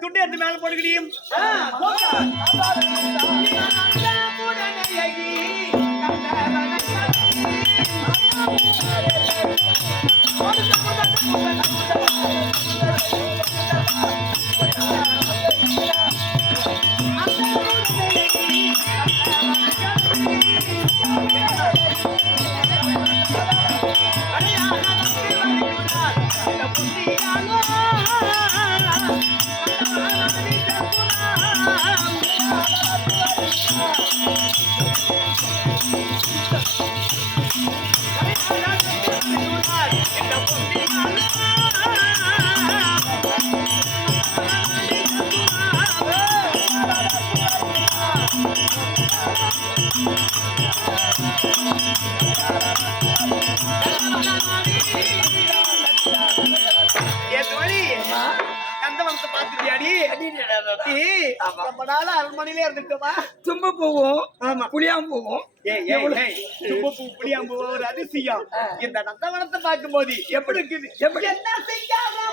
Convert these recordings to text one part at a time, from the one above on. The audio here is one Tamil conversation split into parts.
துண்டு எடுத்து மேல போட்டுக்கிட்டியும் அரண்மனையிலே இருந்துட்டோமா தும்ப போவோம். ஆமா, புளியாம் போவோம். புளியாம்பு ஒரு அதிசயம். இந்த நந்தவனத்தை பார்க்கும் போது எப்படி இருக்குது? எப்படி என்ன செய்யாமோ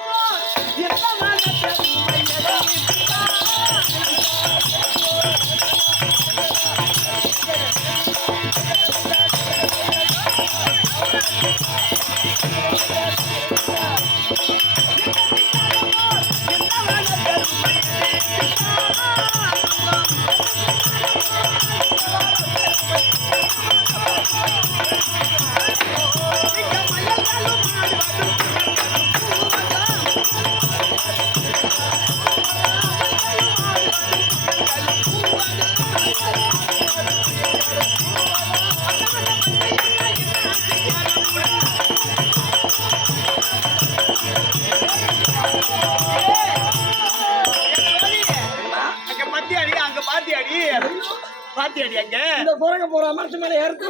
மரத்து மேல ஏறும்.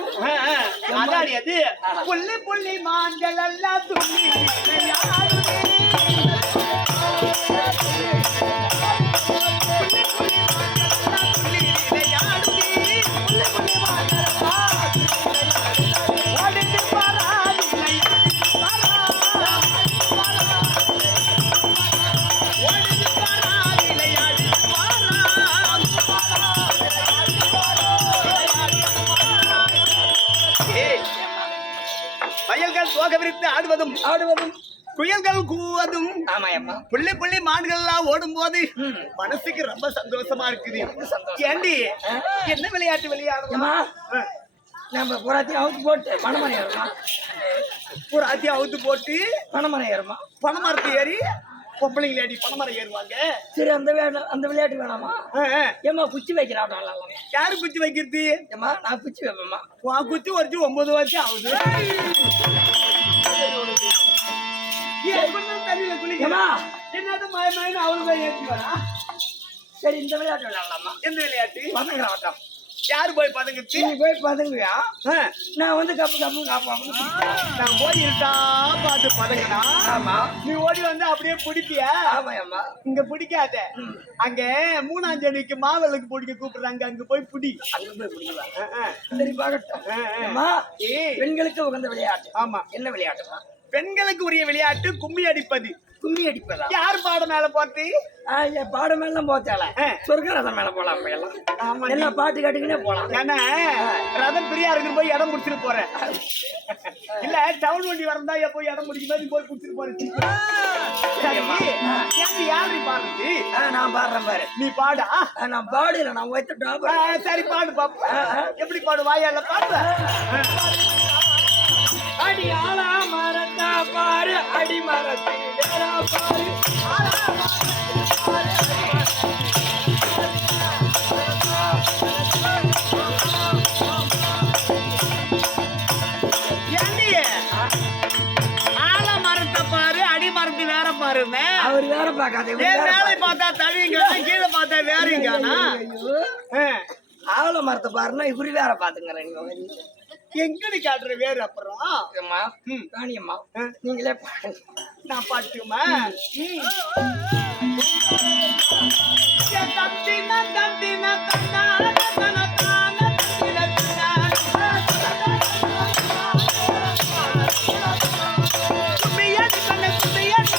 புள்ளி புள்ளி மான்கள் எல்லாம் துள்ளி ஆடுவதும் குயல்கள் கூவதும் புள்ளி புள்ளி மான்கள் எல்லாம் ஓடும் போது மனசுக்கு ரொம்ப சந்தோஷமா இருக்குது. ஏண்டி என்ன விளையாட்டு விளையாடுமா? நம்ம புறாத்தையும் அவுத்து போட்டு பணமரம் ஏறுமா? புறாத்தையும் அவுத்து போட்டு பணமரம் ஏறுமா? பணமரத்தை ஏறி பொம்பளைங்கள அடி பணமரம் ஏறுவாங்க. சரி, அந்த விளையாட்டு வேணாமா? ஏமா குச்சி வைக்கிறான். யாரு குச்சி வைக்கிறது? ஏமா நான் குச்சி வைப்பேம்மா. குச்சி வச்சு 9 வருஷம் ஆகுது. என்னது மாயமாயின்னு அவளுக்கு ஏற்றுவானா? சரி, இந்த விளையாட்டு விளையாடலாமா? எந்த விளையாட்டு? பதங்குற ஆட்டம். யாரு போய் பதங்குச்சு? நீ போய் பதங்குவியா? நான் வந்து கப்பு நான் ஓடி இருக்கா பார்த்து பதங்கனா. ஆமா, நீ ஓடி வந்து அப்படியே பிடிப்பியா? ஆமா ஆமா. இங்க பிடிக்காத, அங்க 3ஆம் தேதிக்கு மாவளுக்கு பிடிக்க கூப்பிடுறாங்க, அங்க போய் பிடி. அங்க போய் பிடிக்கலாம். சரி, பார்க்கட்டும். பெண்களுக்கு உகந்த விளையாட்டு. ஆமா, என்ன விளையாட்டுமா? பெண்களுக்கு உரிய விளையாட்டு கும்மி அடிப்பது. கும்மி அடிப்பதா? யார் பாட மேல போட்டு? பாட மேல போச்சால சொர்க்கரதம் மேல போலாம். என்ன பாட்டு கேட்டுக்கினே போலாம். ஏன்னா ரதம் பிரியா இருக்கு, போய் இடம் முடிச்சுட்டு போறேன். இல்ல டவுன் வண்டி வரந்தா போய் இடம் முடிக்கும் போது போய் குடிச்சிட்டு போறேன். யாரு பாடுறது? நான் பாடுறேன் பாரு. நீ பாடா? நான் பாடல, நான் வைத்துட்டேன். சரி, பாடு பாப்பா. எப்படி பாடு? வாயால பாடு. அடி ஆலா மரத்தா பாரு, அடி மரத்தை பாரு. ஆல மரத்தை பாரு, அடி மரத்து வேற பாருமே. அவர் வேற பாக்காத. மேலே பார்த்தா தவிங்க, கீழே பார்த்தா வேறீங்கன்னா. ஆல மரத்தை பாருன்னா இவரு வேற பாத்துங்க. எங்கடி காட்டுற வேறு? அப்புறம் ராணியம்மா நீங்களே பாடுங்க. நான் பாட்டுமா? தந்தினா தந்தினா தன்னா தன தான தந்தினா தன்னா கும்மியடி பண்ண கும்மியடி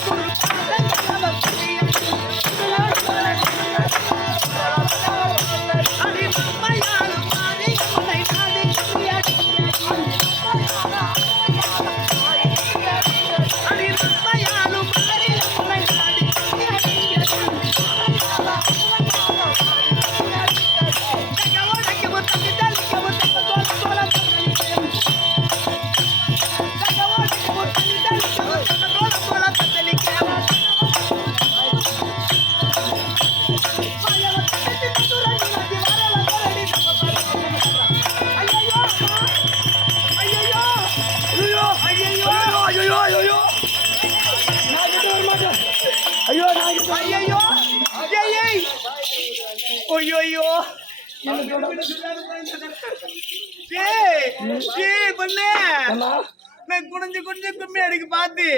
ஐயோ ஏய் ஐயோ பண்ணே நான் குனிஞ்சு கும்மி அடிக்க பார்த்து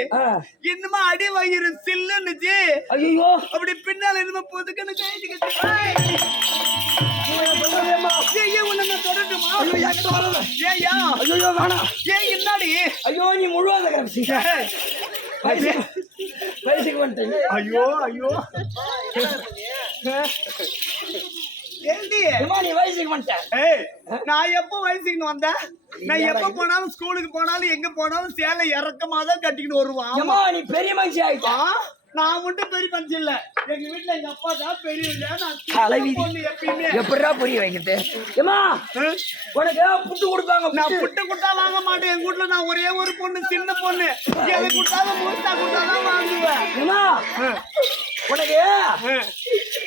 என்னமா அடி வயிறு சில்லுன்னுச்சு. ஐயோ அப்படி பின்னால என்னமா புதுக்குன்னு உன்னை நான் தொடட்டுமா? ஏய்யா ஐயோ வேணாம். ஏன் என்னாடி? ஐயோ நீ முழுவதும் வயசுக்கு வந்துட்டீங்க. ஐயோ ஐயோ நீ வயசுக்கு வந்துட்டேன். நான் எப்ப வயசுக்கு வந்தேன்? நான் எப்ப போனாலும் ஸ்கூலுக்கு போனாலும் எங்க போனாலும் சேலை இறக்கமா தான் கட்டிக்கிட்டு வருவான். நீ பெரிய மனுஷி ஆயிட்டா. நான் மட்டும் பெரிய மனுஷன் இல்ல, எங்க வீட்டுல எங்க அப்பா தான் பெரிய. எப்பயுமே எப்படா புரிய வைக்கிறது? உனக்கு புட்டு கொடுப்பாங்க. நான் புட்டு கொடுத்தா வாங்க மாட்டேன். எங்க வீட்டுல நான் ஒரே ஒரு பொண்ணு, சின்ன பொண்ணு. எதை கொடுத்தாலும் மூத்தா கொடுத்தாதான் வாங்குவேன். உனக்கு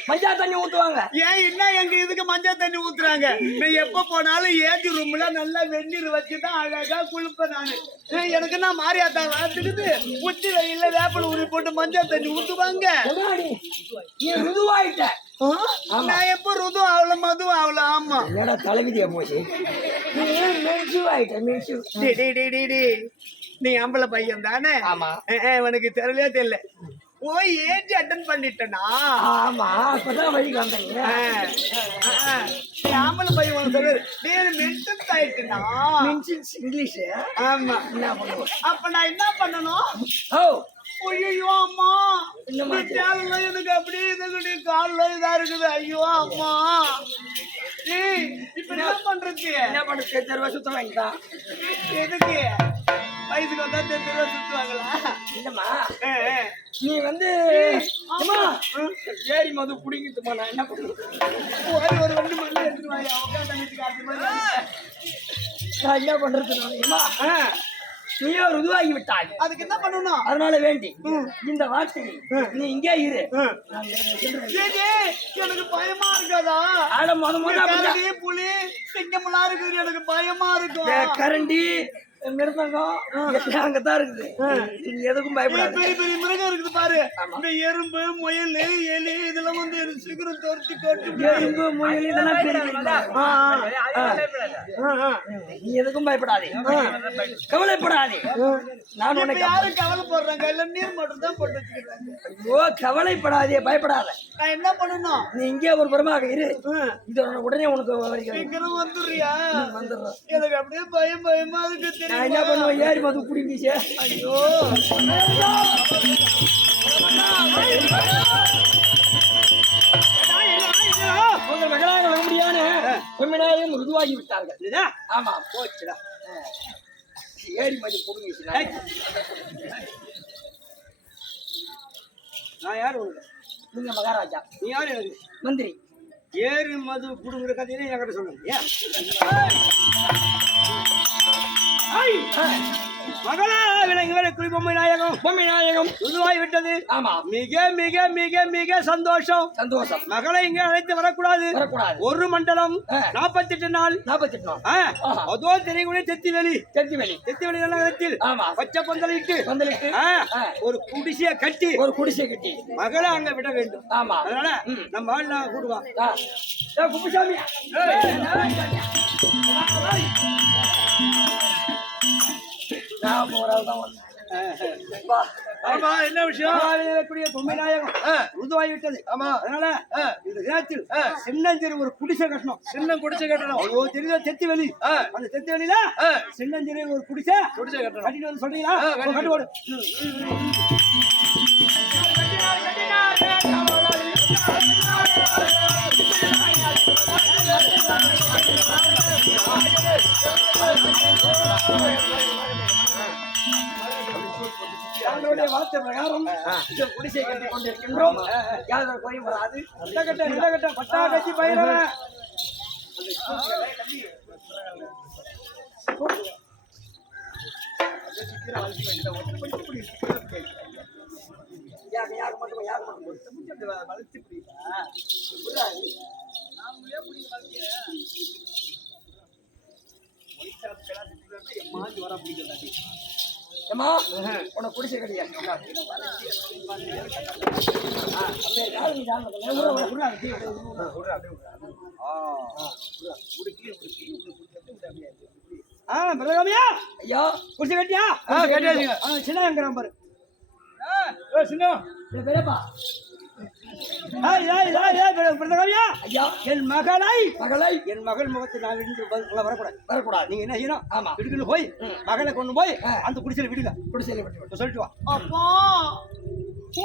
மஞ்சா தண்ணி ஊத்துவாங்க. ஏன் என்ன எங்க இதுக்கு மஞ்சா தண்ணி ஊத்துறாங்க? நான் எப்ப போனாலும் ஏஜி ரூம்ல நல்லா வெந்நீர் வச்சுதான் அழகா குளிப்பேன் நானு. எனக்கு நான் மாரியாத்தா வளர்த்துக்கிட்டு உச்சி வெயில வேப்பல ஊறி போட்டு மஞ்சா தண்ணி ஊத்துவாங்க. நீ ருதுவாயிட்ட. நான் எப்ப ருது ஆகல மது ஆகல. ஆமா என்னடா தலைவிதியா போச்சு. நீ ஆம்பளை பையன் தானே? ஆமா. உனக்கு தெரியலையா தெரியல, போய் ஏஜ் அட்டன் பண்ணிட்டனா? ஆமா அப்பதான் வழிக்கு வந்தீங்க. ஆம்பளை பையன் உனக்கு சொல்லுது மென்டன்ஸ் ஆயிட்டுனா இங்கிலீஷ். ஆமா. என்ன பண்ணுவோம்? அப்ப நான் என்ன பண்ணணும்? ஐயோ அம்மா எனக்கு அப்படியே இது கால்ல இதா இருக்குது. ஐயோ அம்மா இப்ப என்ன பண்றது? என்ன பண்றது? தெருவா சுத்த வாங்கிட்டான். எதுக்கு வயசுக்கு வந்தா தெருவா சுத்துவாங்களா? இல்லம்மா நீ வந்து ஏரி மது குடிக்கிட்டுமா? நான் என்ன பண்ணுவேன்? ஒரு வண்டி மண்ணு எடுத்துருவாங்க. நான் என்ன பண்றது? நீயோ ருதுவாகி விட்டாய். அதுக்கு என்ன பண்ணணும்? அதனால வேண்டி இந்த வார்த்தையை நீ இங்கே இரு. எனக்கு பயமா இருக்காதா? புலி சிங்கமெல்லாம் இருக்குது, எனக்கு பயமா இருக்கும். கரண்டி மிருதங்கம் அங்கதான் இருக்குது. நீங்க எதுக்கும் பயப்படாது. பெரிய பெரிய மிருகம் இருக்குது பாரு. இந்த எறும்பு முயல் எலி இதெல்லாம் வந்து சீக்கிரம் துரத்தி கட்டு. எறும்பு முயல் இதெல்லாம் நீ எதுக்கும் பயப்படாதே, கவலைப்படாதே. நான் உனக்கு யாரும் கவலைப்படுறாங்க இல்ல, நீர் மட்டும் தான் போட்டு வச்சுக்கிறாங்க. ஐயோ கவலைப்படாதே, பயப்படாத. நான் என்ன பண்ணணும்? நீ இங்கே ஒரு புறமாக இரு. இது உடனே உனக்கு சீக்கிரம் வந்துடுறியா? வந்துடுறோம். எனக்கு அப்படியே பயமா இருக்கு. நான் என்ன பண்ணுவேன்? ஏறி மது குடிங்கிச்சு. ஐயோ உங்கள் மகளாக வர முடியாத பெண்மனாயும் ருதுவாகி விட்டார்கள். ஆமா போச்சுடா. ஏறி மது குடிங்கிச்சு. நான் யாரு உனக்கு? நீங்க மகாராஜா. நீ யாரு? எனக்கு மந்திரி. ஏறு மது குடுங்குற கதையில என்கிட்ட சொல்லுங்க. மகளா விளங்குகிற பொம்மை நாயகம் ருதுவாய் விட்டது. ஆமா மிக மிக மிக மிக சந்தோஷம். மகளை இங்க அழைத்து வரக்கூடாது. ஒரு மண்டலம் 48 நாள். அதோ தெரியக்கூடிய தெத்திவெளி நகரத்தில் பச்சை பந்தலிட்டு ஒரு குடிசையை கட்டி மகளை அங்க விட வேண்டும். ஆமா அதனால நம்ம ஆள் கூடுவான். குப்புசாமி என்ன விஷயம்? பொம்மை நாயகம் ருதுவாகி விட்டது. ஆமா அதனால இந்த நேரத்தில் சின்னஞ்சிறு ஒரு குடிசை கட்டணும். சின்ன குடிசை கட்டணும். தெரியுதா? தெத்தி வெளி. அந்த தெத்தி வெளியில சின்னஞ்சிறு ஒரு குடிசை கட்டணும். கட்டிட்டு வந்து சொல்றீங்களா? கட்டுவோடு தங்களுடைய வார்த்தை பிரகாரம் குடிசை கட்டிக் கொண்டிருக்கின்றோம். யாரும் குறையும் வராது. பட்டா கட்சி பயிரவன் ஏமா உன குடிசை கடியா பிரதகாமியா ஐயா குடிசை கட்டியா கேட்டாச்சுங்க சின்ன பாரு சின்ன பெரியப்பா பிரதகாமியா ஐயா என் மகளை என் மகள் முகத்தை நான் வரக்கூடாது நீங்க என்ன செய்யணும் ஆமா விடுக்குன்னு போய் மகளை கொண்டு போய் அந்த குடிசையில விடுங்க குடிசையில விட்டு சொல்லிட்டு வா அப்பா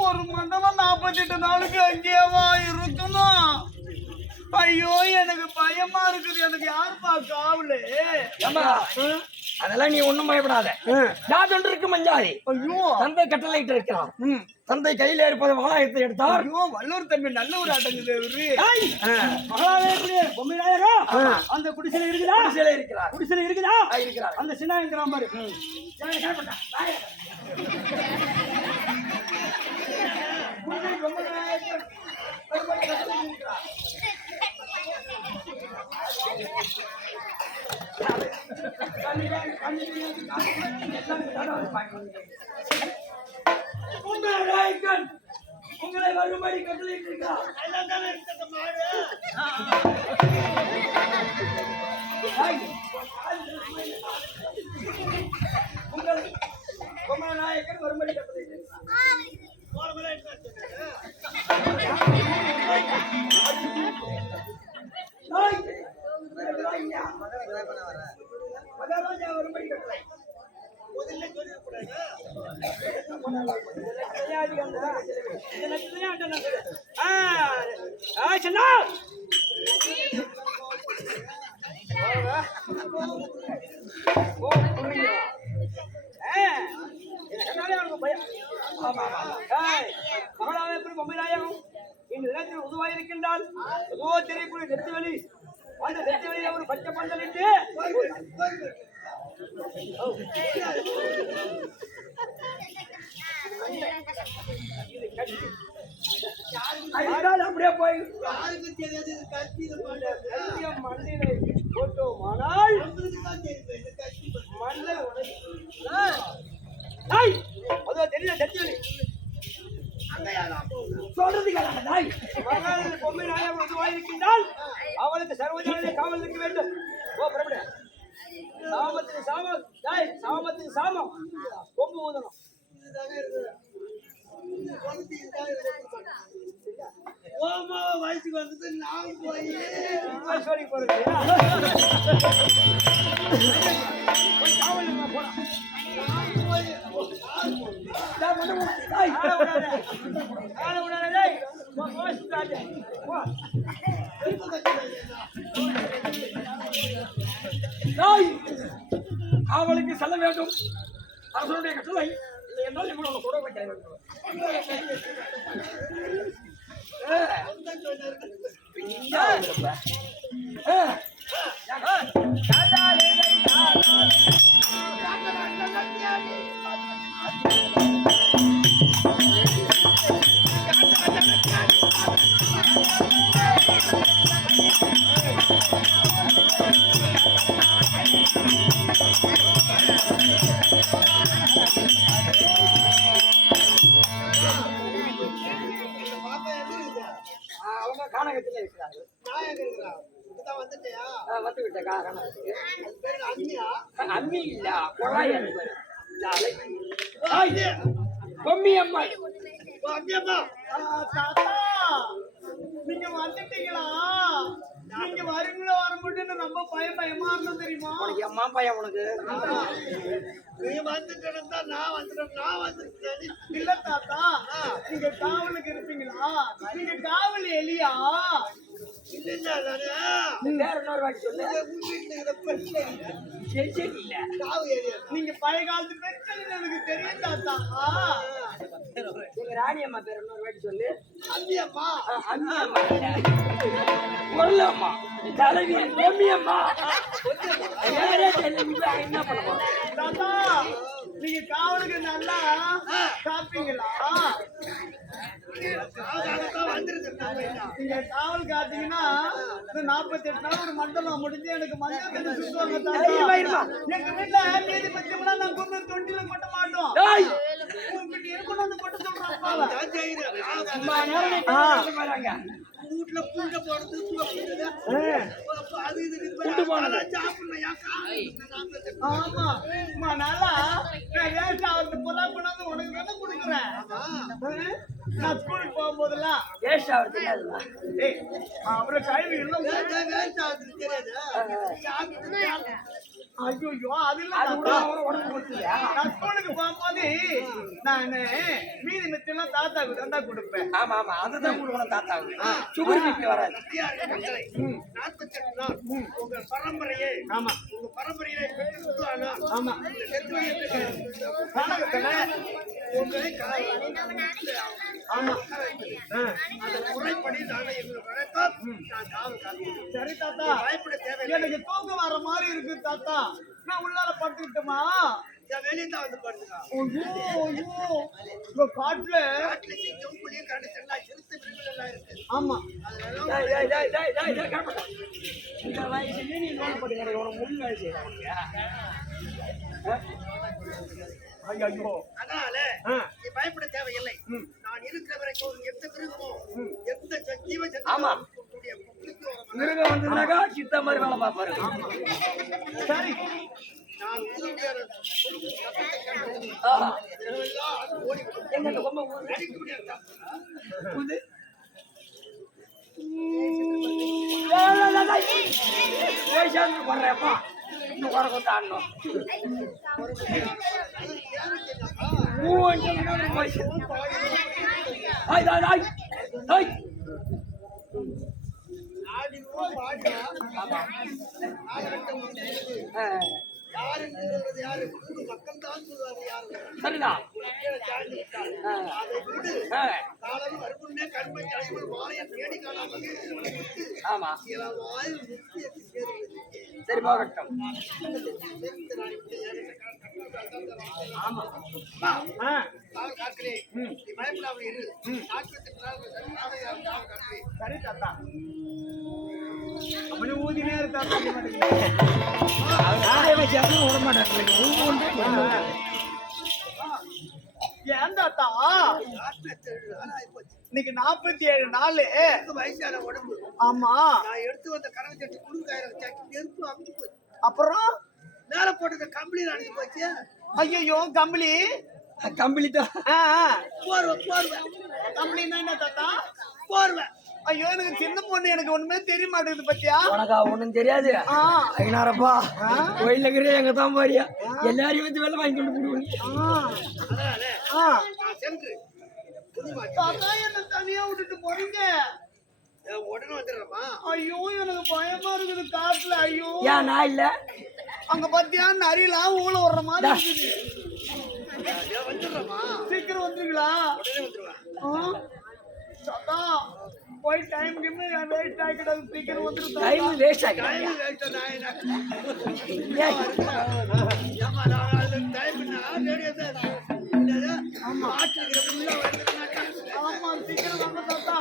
ஒரு மண்டலம் 48 நாளுக்கு அங்கேயேவா இருக்கணும் ஐயோ எனக்கு பயமா இருக்குது எனக்கு யாருப்பா காவலு அதெல்லாம் நீ ஒண்ணும் பயப்படாத யாதொன்று இருக்கு மஞ்சாதி ஐயோ தந்தை கட்டளையிட்டு இருக்கிறான் தந்தை கையில இருப்பது வாழாயத்தை எடுத்தார் ஐயோ வல்லூர் தம்பி நல்ல ஒரு ஆட்டங்குது பொம்மைநாயகா அந்த குடிசையில இருக்குதா குடிசையில இருக்கிறார் குடிசையில இருக்குதா இருக்கிறார் அந்த சின்ன பாரு உங்களை வரும்படி கட்டளையிட்டிருக்கிறார் உங்களை பொம்மநாயகன் வரும்படி கட்டளையிட்டிருக்கிறார் மகாராஜா வரும்படி கட்டளை சின்ன மகளாக எப்படி பொம்மைநாயகம் இந்த நிலத்தில் உருவாயிருக்கின்றால் ஏதோ தெரியக்கூடிய நெத்திவெளி அந்த நெத்திவெளியில் ஒரு பச்சை பந்தலிட்டு அப்படியே போய் மண்ணிலை போட்டோமானால் மண்ணை அதோ தெரியல நெத்திவெளி சொல்றது பொம்மை நாயகம் உருவாயிருக்கின்றால் அவளுக்கு சர்வஜன காவல் இருக்க வேண்டும் ஓ பிரபட சாமத்துக்கு சாமம் சாமத்துக்கு சாமம் கொம்பு ஊதணும் வயசுக்கு வந்தது நான் போய் சொல்லி போறது காவல் போலாம் அவளுக்கு செல்ல வேண்டும் அரசனுடைய கட்டளை இல்லை என்றால் இவ்வளவு கூட வைக்க வேண்டும் அவங்க கானகத்தில் இருக்கிறார்கள். வந்து விட்டக்கா அம்மி இல்ல கொழாய் பொம்மி அம்மா நீங்க வந்துட்டீங்களா? நீங்க வருங்களோ வர முடியும்னு ரொம்ப பயமா இருந்தது தெரியுமா? உனக்கு அம்மா பையன் உனக்கு நீ வந்துட்டா நான் வந்துட்டேன் இல்ல தாத்தா. நீங்க காவலுக்கு இருப்பீங்களா? நீங்க காவல் எலியா? இல்ல வேற இன்னொரு வாட்டி சொல்லு. சரி சரி இல்ல நீங்க பழைய காலத்து பெண்கள் எனக்கு தெரியும் தாத்தா. எங்க ராணி அம்மா பேர் இன்னொரு வாட்டி சொல்லு. அம்மி அம்மா. அம்மி அம்மா இல்ல அம்மா தலைவி பொம்மி அம்மா என்ன பண்ண போறோம் தாத்தா? நீங்க காவலுக்கு நல்லா காப்பீங்களா? வந்துருக்கா நீங்க காவல் காத்தீங்கன்னா இந்த 48 நாள் ஒரு மண்டலம் முடிஞ்சு எனக்கு மஞ்சள் தண்ணி சுத்துவாங்க தாத்தா. எங்க வீட்டுல நீதி பத்தியம்னா நான் கொண்டு தொண்டில கொட்ட மாட்டோம். உங்ககிட்ட இருக்கணும் வந்து கொட்ட சொல்றாங்க. வீட்டுல பூண்ட போறது அது இது ஆமா நல்லா நான் வேஸ்ட் ஆகுது புறா கொண்டாந்து உனக்கு தானே கொடுக்குறேன். நான் ஸ்கூலுக்கு போகும்போதெல்லாம் வேஸ்ட் ஆகுது அப்புறம் கல்வி எல்லாம் வேஸ்ட் ஆகுது தெரியாது. ஐயோ அது இல்ல நான் ஸ்கூலுக்கு போகும்போது நான் மீதி மிச்சம் தாத்தாவுக்கு தான் கொடுப்பேன். ஆமா ஆமா அதுதான் கொடுக்கணும் தாத்தாவுக்கு. சுகர் பிபி வராது. 48 நாள் உங்க பரம்பரையே ஆமா உங்க பரம்பரையிலே ஆமா உங்களை ஆமா அந்த முறைப்படி நாங்க எங்களுக்கு சரி தாத்தா பயப்பட தேவை. எனக்கு தூக்கம் வர மாதிரி இருக்கு தாத்தா. நான் உள்ளார படுத்துக்கிட்டுமா? வெளியே தான் வந்து படுத்துக்கா. காட்டுல ஆமா இந்த வயசுல நீ நோய் போட்டு முன் வயசு ஐயோ அதனால நீ பயப்பட தேவையில்லை. நான் இருக்கிற வரைக்கும் எந்த மிருகமோ எந்த ஜீவ ஆமா மிருகம் வந்ததுனாக்கா சித்த மாதிரி வேலை பார்ப்பாரு. சரி நான் எங்க ரொம்ப போடுறேப்பா இன்னும் குறை கொண்டு ஆடணும். யாரு யாரு மக்கள் தான் சொல்லுவாங்க. யாரு சரிதான் அதை விடு. காலம் வருமுன்னே கண்மை அடைவது மாலையை தேடி காணாமல் ஆமா சில வாயில் முக்கியத்தை சேர்வது. சரி போகட்டும். ஆமா காக்கிறேன் நீ பயப்படாமல் இரு. 48 நாள் சரி தாத்தா அப்படி ஊதினே தாத்தா விட மாட்டாங்க. ஏன் தாத்தா இன்னைக்கு 47 நாள் வயசான உடம்பு. ஆமா நான் எடுத்து வந்த கரவை சட்டி குடுக்காயிரம் நெருப்பு அமுச்சு போச்சு. அப்புறம் மேல போட்டத கம்பளி அடிச்சு போச்சு. ஐயோ கம்பளி கம்பளி தான் போர்வை கம்பளின்னா என்ன தாத்தா? போர்வை. ஐயோ எனக்கு சின்ன பொண்ணு எனக்கு ஒண்ணுமே தெரிய மாட்டேங்குது பத்தியா? உனக்கா ஒண்ணும் தெரியாது. ஐநாரப்பா கோயில இருக்கிற எங்க தான் பாரியா எல்லாரையும் வந்து வெள்ள வாங்கி கொண்டு போடுவேன். சென்று தாத்தா என்ன தனியா விட்டுட்டு போறீங்க? உடனே வந்துடுறமா? ஐயோ எனக்கு பயமா இருக்குது காட்டுல. ஐயோ ஏன் நான் இல்ல அங்க பத்தியா நரியெல்லாம் ஊழ வர்ற மாதிரி இருக்குது. வந்துடுறமா? சீக்கிரம் வந்துருங்களா? உடனே வந்துருவேன். தாத்தா போய் டைம் வேஸ்ட் ஆகிடாது. சீக்கிரம் வந்துருந்தா டைம் வேஸ்ட் ஆகி ஆமா சீக்கிரம் வாங்க தாத்தா.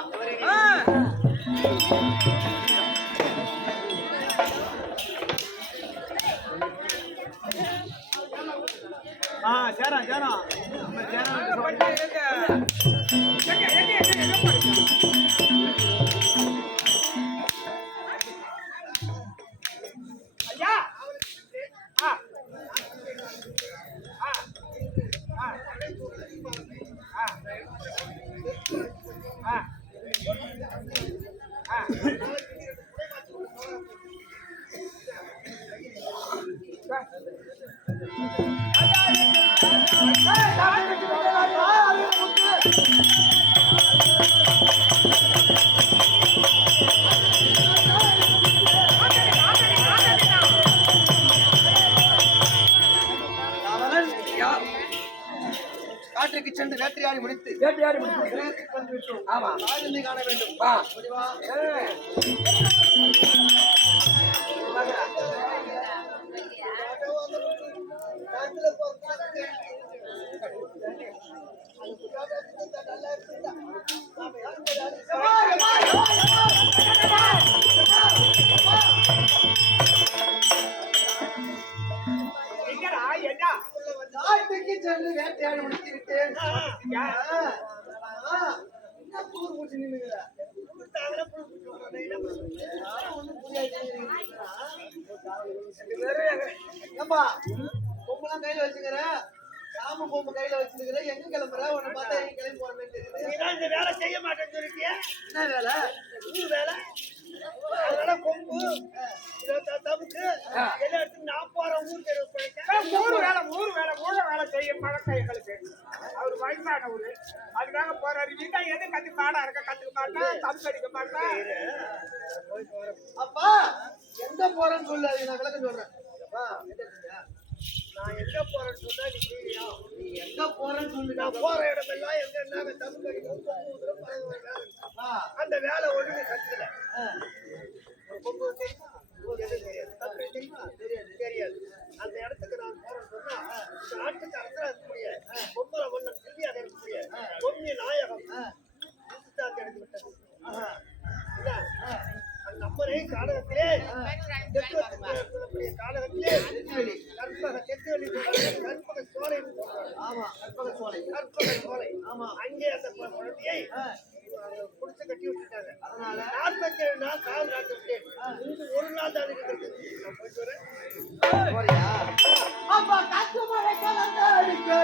சேரா சேரா ஐயா காற்றுக்கு சென்று வேட்டையாடி முடித்து வேட்டையாடி ஆமா ராஜந்தி காண வேண்டும். வா நின்னுக்கிற ஏம்பா பொம்பெல்லாம் கையில வச்சுக்கிற சாம பொம்பு கையில வச்சுக்கிற எங்க கிளம்புற உன்னை பார்த்தா எங்க கிளம்பி போறமே தெரியுது நீதான் இந்த வேலை செய்ய மாட்டேன்னு சொல்லிட்டியா? என்ன வேலை ஊர் வேலை. அதனால கொம்பு, தமுக்கு எல்லா இடத்துக்கும் நான் போறேன் ஊர் தெருவு போயிட்டேன். ஊர் வேலை செய்ய பழக்கம் எங்களுக்கு. அவர் வயசானவரு, அதுக்காக போறாரு. நீங்க எது கத்து பாடா இருக்க கத்துக்க மாட்டேன், தப்பு அடிக்க மாட்டேன். அப்பா எங்க போறேன்னு சொல்லு அது நான் விளக்கம் சொல்றேன் அப்பா, நான் எங்க போறேன்னு சொன்னா நீ கேளியா? நீ எங்க போறேன்னு சொல்லு நான் போற இடமெல்லாம் எங்க நாங்க தமுக்கு அடிக்கிறோம், கொம்பு ஊதுறோம், பழகுற வேலை. அந்த வேலை ஒண்ணுமே கத்துக்கல. ஒரு கொம்பு தெரியுமா? ஒரு எதுவும் தெரியாது. தப்பு தெரியுமா? தெரியாது. அந்த இடத்துக்கு நான் போறேன்னு சொன்னா இந்த நாட்டுக்கு அரசா இருக்க முடியாது, பொம்பளை மன்னன் சில்வியாக இருக்க முடியாது, பொம்மி நாயகம் எடுத்து விட்டது. இல்ல, அந்த அம்மனை காலகத்திலே சொல்லக்கூடிய காலகத்திலே தெற்குவெளி கற்பக சோலை, ஆமா கற்பக சோலை கற்பக சோலை. ஆமா, அங்கே அந்த குழந்தையை குடிச்சு கட்டி விட்டுட்டாங்க. அதனால 47 நாள் காவல் நாட்டு விட்டேன். ஒரு நாள் தான் இருக்கிறது. நான் போயிட்டு வரேன். போறியா அப்பா காத்து மழை கலந்து அடிக்கு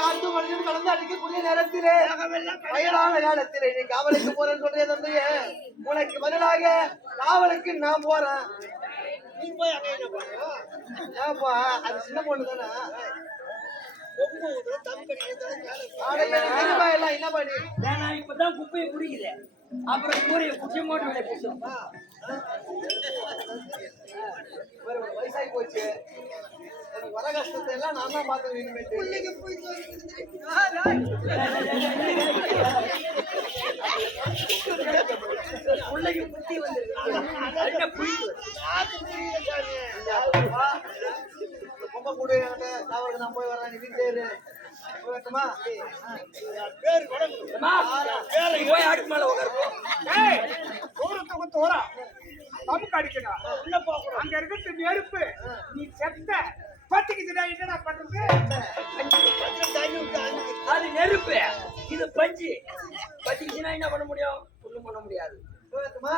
காத்து மழையும் கலந்து அடிக்கக்கூடிய நேரத்திலே வயதான காலத்திலே நீ காவலுக்கு போறேன்னு சொல்றே தந்தையே, உனக்கு பதிலாக காவலுக்கு நான் போறேன். நீ போய் அங்கே என்ன பண்ணுவா? ஏப்பா அது சின்ன பொண்ணு தானே, கொம்பு ஊதுறோம், தம்பி அடிக்கிறோம், தெரியுமா எல்லாம் என்ன பண்ணி நான் இப்பதான் குப்பையை குடிக்குது, அப்புறம் கூரையை குச்சி மோட்டர் வேலையை பிடிச்சோம். வயசாகி போச்சு, உனக்கு வர கஷ்டத்தை எல்லாம் நான் தான் பார்த்து இனிமேட்டு பிள்ளைக்கு புத்தி வந்து ரொம்ப கூட காவலுக்கு நான் போய் வரேன், நீ வீட்டுல இரு. போய் வரட்டுமா? பேர் வடங்கு போய் அடுப்பு மேல உட்காருப்போம். தூரத்துக்கு தூரம் தமுக்கு அடிக்கணும். உள்ள போகணும். அங்க இருக்கிறது நெருப்பு, நீ செத்த பத்திக்குதுடா, என்னடா பண்றது? அது நெருப்பு, இது பஞ்சு. பத்திக்குச்சுன்னா என்ன பண்ண முடியும்? ஒண்ணும் பண்ண முடியாது. போய் வரட்டுமா?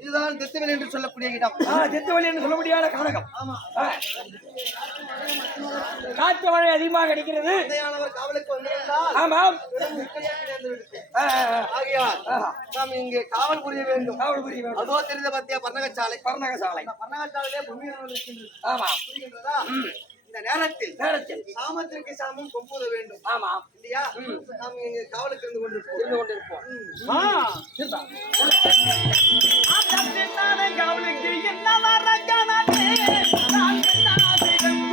இதுதான் தித்துவெளி என்று சொல்லக்கூடிய இடம். தித்துவெளி என்று சொல்ல முடியாத கானகம். காற்று மழை அதிகமாக அடிக்கிறது. தந்தையானவர் காவலுக்கு வந்திருந்தால் ஆமாம், ஆகையால் நாம் இங்கே காவல் புரிய வேண்டும். காவல் புரிய வேண்டும். அதோ தெரிந்த பத்தியா பர்ணகசாலை. பர்ணகசாலை. அந்த பர்ணகசாலையிலே பூமியானவர் இருக்கின்றது. ஆமா, புரிகின்றதா? இந்த நேரத்தில் சாமத்திற்கு சாமம் கொம்புத வேண்டும். ஆமா இல்லையா? நாம் இங்கே காவலுக்கு இருந்து கொண்டிருப்போம். கவலைக்கு என்ன வரஞ்சானே நான் என்ன செய்தேன்?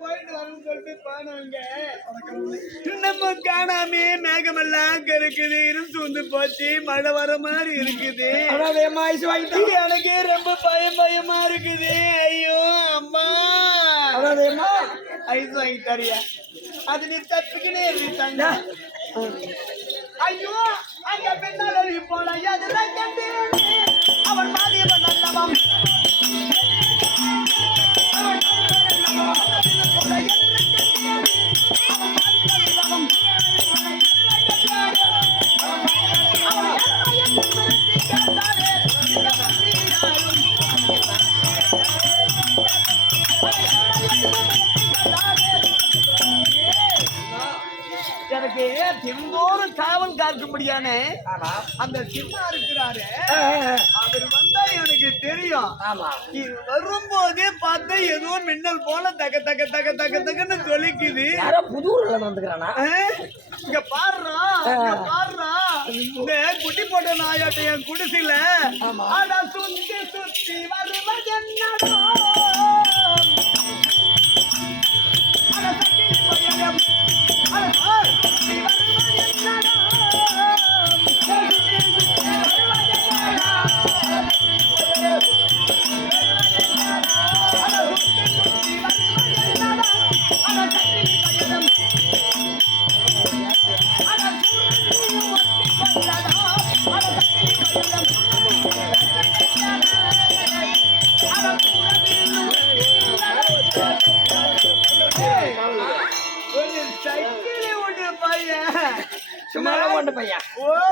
போயிட்டு வரேன்னு சொல்லிட்டு போனவங்க நம்ம காணாமே மேகமெல்லாம் கருக்குது இருந்து வந்து போச்சு மழை வர மாதிரி இருக்குது எனக்கு ரொம்ப பயமா இருக்குது ஐயோ அம்மா ஐஸ் வாங்கி தரியா அது நீ தப்பிக்கினே இருக்காங்க ஐயோ அங்க பின்னால நீ போல அதெல்லாம் கண்டு அவன் மாதிரியவன் நல்லவன் எனக்கு தினந்தோறும் காவல் காக்கும்படியான அந்த சின்ன இருக்கிறாரு அவர் வந்தா எனக்கு தெரியும் வரும்போதே பார்த்தா ஏதோ மின்னல் போல தக்க தக்க தக்க தக்க தக்கன்னு தொலைக்குது புதூர்ல வந்துக்கிறானா இங்க பாடுறா இந்த குட்டி போட்ட நாயாட்ட என் குடிசையில ஆனா சுத்தி சுத்தி வருவது என்னடா சும்மா ஓட்டு பையன்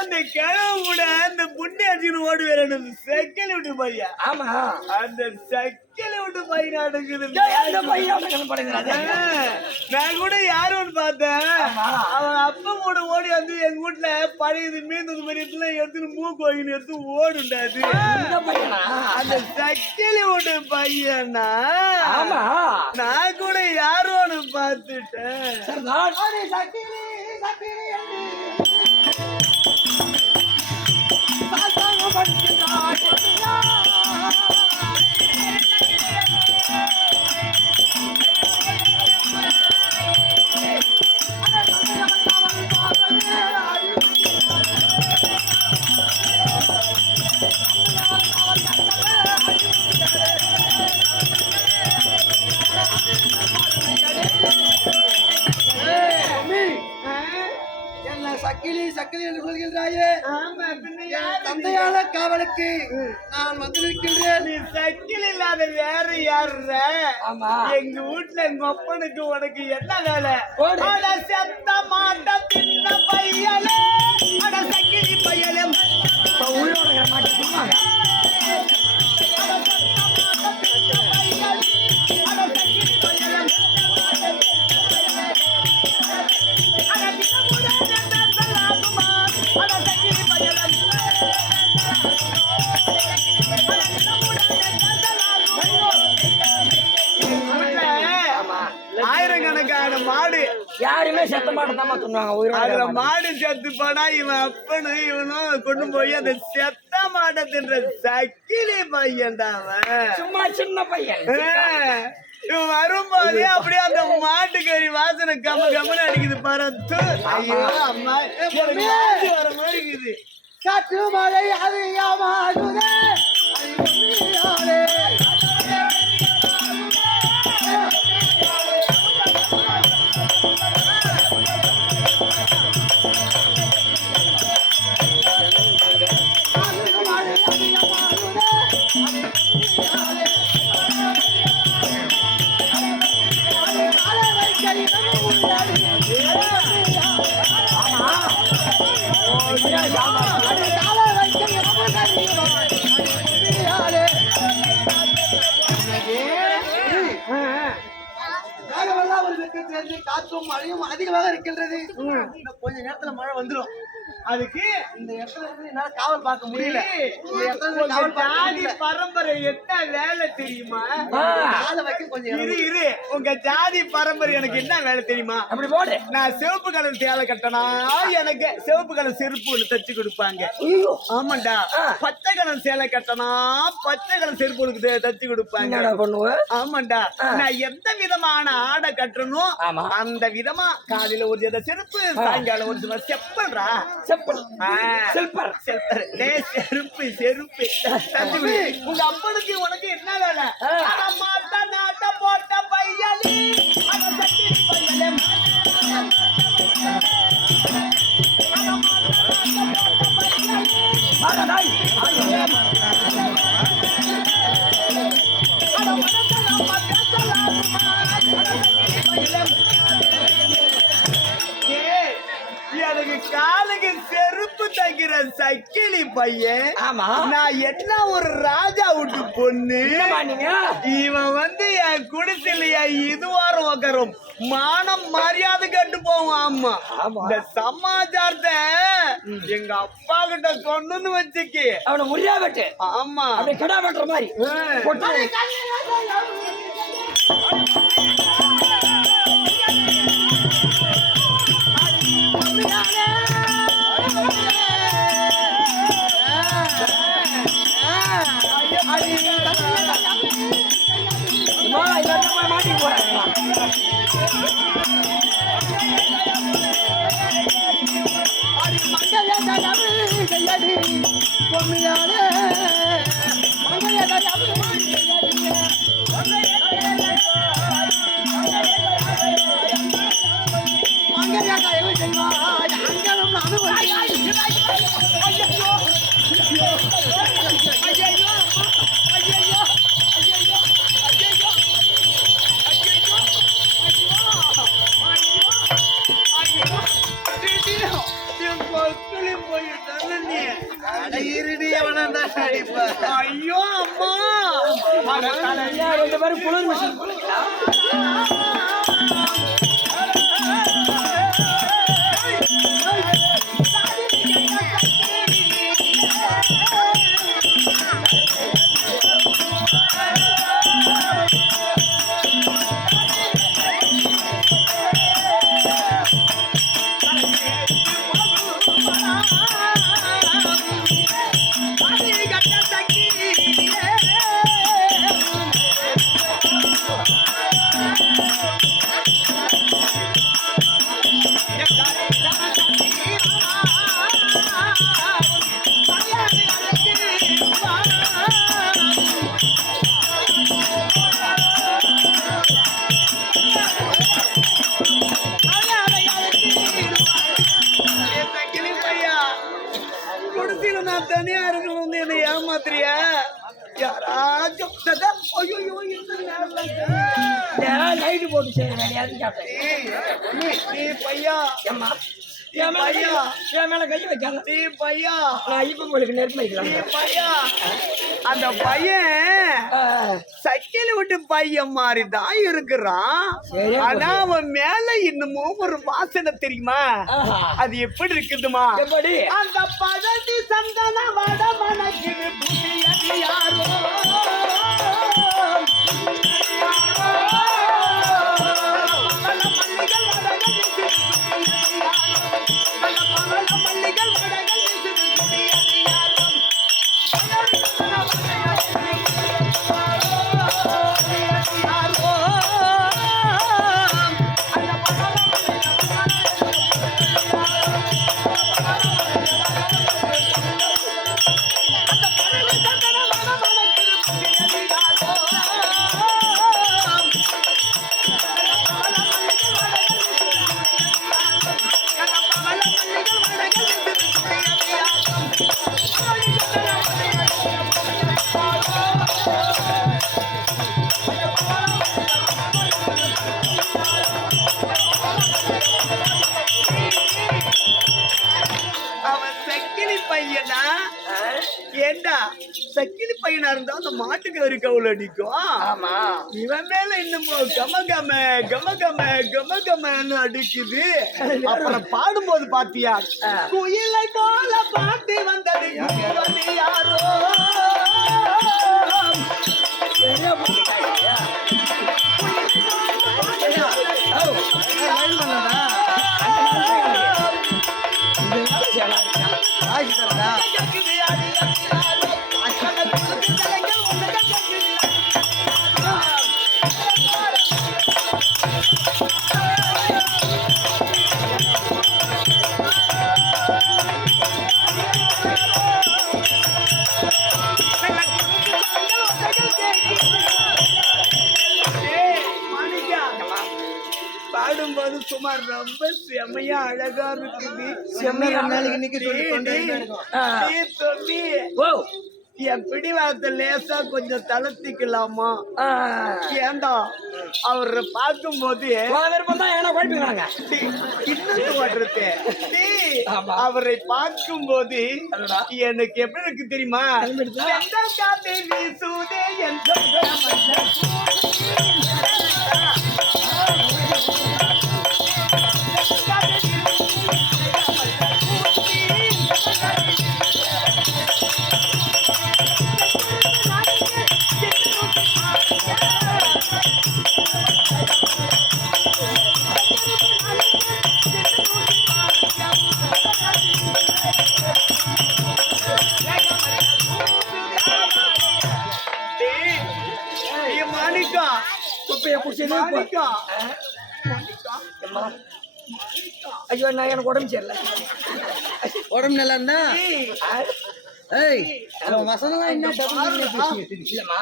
இந்த கிழவு கூட அந்த புண்ணி அடிச்சுன்னு ஓடி வேற சைக்கிள் விட்டு பையன் ஆமா அந்த சைக்கிள் விட்டு பையன் அடங்குது நான் கூட யாருன்னு பார்த்தேன் அவன் அப்பா கூட ஓடி வந்து எங்க வீட்டுல பழையது மீந்தது மாதிரி எடுத்துன்னு மூக்கு வாங்கின்னு எடுத்து ஓடுண்டாது அந்த சைக்கிள் விட்டு பையனா நான் கூட யாரோன்னு பார்த்துட்டேன் சக்கிலி என்று சொல்கின்றாயே தந்தையான காவலுக்கு நான் வந்து நிற்கின்றேன். நீ சக்கில் இல்லாத வேற யாரு? எங்க வீட்டுல எங்க அப்பனுக்கு உனக்கு என்ன வேலை? செத்த மாட்ட தின்ன பையலே அட சக்கிலி பையலே உள்ள மாட்டேன் ஆயிரக்கணக்கான மாடு யாருமே செத்த மாட்டதான் சொல்லுவாங்க. மாடு செத்து போனா இவன் அப்பனு இவனும் கொண்டு போய் அந்த செத்த மாட்டை தின்ற சக்கிலி பையன் தான் சும்மா சின்ன பையன். இவன் வரும்போதே அப்படியே அந்த மாட்டுக்கறி வாசனை கம்ம கம்மனு அடிக்குது பரத்து. ஐயோ அம்மா வர மாதிரி இருக்குது. காற்று மழை அதிகமாகுதே காற்றும் மழையும் அதிகமாக இருக்கின்றது. கொஞ்ச நேரத்துல மழை வந்துடும். அதுக்கு இந்த இடத்துல இருந்து என்னால காவல் பார்க்க முடியல. இந்த இடத்துல இருந்து உங்க காவல் பார்க்க ஜாதி முடியல. பரம்பரை என்ன வேலை தெரியுமா? காலை வைக்க கொஞ்சம் இடம் இரு இரு, உங்க ஜாதி பரம்பரை எனக்கு என்ன வேலை தெரியுமா? அப்படி போடு. நான் சிவப்பு கலர் சேலை கட்டனா எனக்கு சிவப்பு கலர் செருப்பு ஒண்ணு தச்சு கொடுப்பாங்க. ஆமாண்டா. பச்சை கலர் சேலை கட்டனா பச்சை கலர் செருப்பு ஒண்ணு தச்சு கொடுப்பாங்க. என்னடா பண்ணுவ? ஆமாண்டா. நான் எந்த விதமான ஆடை கட்டணும் ஆமா. அந்த விதமா காலையில ஒரு ஜத செருப்பு, சாயங்காலம் ஒரு ஜத செப்பல்றா. செப்பல். செல்பர். செல்பர். டேய் செருப்பு செருப்பு தச்சு கொடு. உங்க அப்பனுக்கு உனக்கு என்ன வேலை? அட மாட்ட நாட்ட போட்ட பையனே அட சட்டி பையனே வாடா டேய். எனக்கு காலுக்கு செருப்பு தைக்கிற சக்கிலி பையன். ஆமா. நான் என்ன ஒரு ராஜா விட்டு பொண்ணு. என்னம்மா நீங்க? இவன் வந்து என் குடிசையில இதுவாரம் உக்காரும் மானம் மரியாதை கட்டு போவான். ஆமா. ஆமா. இந்த சமாச்சாரத்தை எங்க அப்பா கிட்ட சொன்னு வச்சுக்கு அவனை முறியா வெட்டு. ஆமா. அப்படியே கடா வெட்டுற மாதிரி கொட்டு. அம்மா, எல்லாரும் போய் மாட்டிக்கு போறாங்க. ஐயோ அம்மா. ரெண்டு பேரும் குளிர் மிஷின் போடுங்களா? குடிசையில நான் தனியா இருக்கணும் வந்து என்னை ஏமாத்துறியா? யாராச்சும் லைட் போட்டு செய்யறேன். நீ பையா என் மேல கை வைக்காத. நீ பையா நான் இப்ப உங்களுக்கு நெருப்பு வைக்கலாம். நீ பையா அந்த பையன் சைக்கிள் விட்டு பையன் மாதிரி தான் இருக்கிறான். சரியா ஆனா அவன் மேல இன்னமும் ஒரு வாசனை தெரியுமா? அது எப்படி இருக்குதுமா? எப்படி? அந்த பழனி சந்தன வட மனக்கிது புதியது யாரோ சக்கிலி பையனா இருந்தா அந்த மாட்டுக்கு ஒரு கவுல் அடிக்கும். ஆமா இவன் மேல இன்னும் கமகம கமகம கமகமன்னு அடிக்குது. அப்புறம் பாடும்போது பாத்தியா, குயிலை போல பாட்டு வந்தது வந்து யாரோ சரியா போட்டுட்டாங்க. பாடும்போது சுமார் ரொம்ப செமையா அழகா இருக்குது. செம்மையா தம்பி என் பிடிவாதத்தை லேசா கொஞ்சம் தளர்த்திக்கலாமா? ஏண்டா அவரை பார்க்கும் போது அவரை பார்க்கும் போது எனக்கு எப்படி இருக்கு தெரியுமா? வீசுதே என் ஐயோ நான் எனக்கு உடம்பு சரியில்லை. உடம்பு நல்லா இருந்தா வசனம்லாம் என்ன இல்லம்மா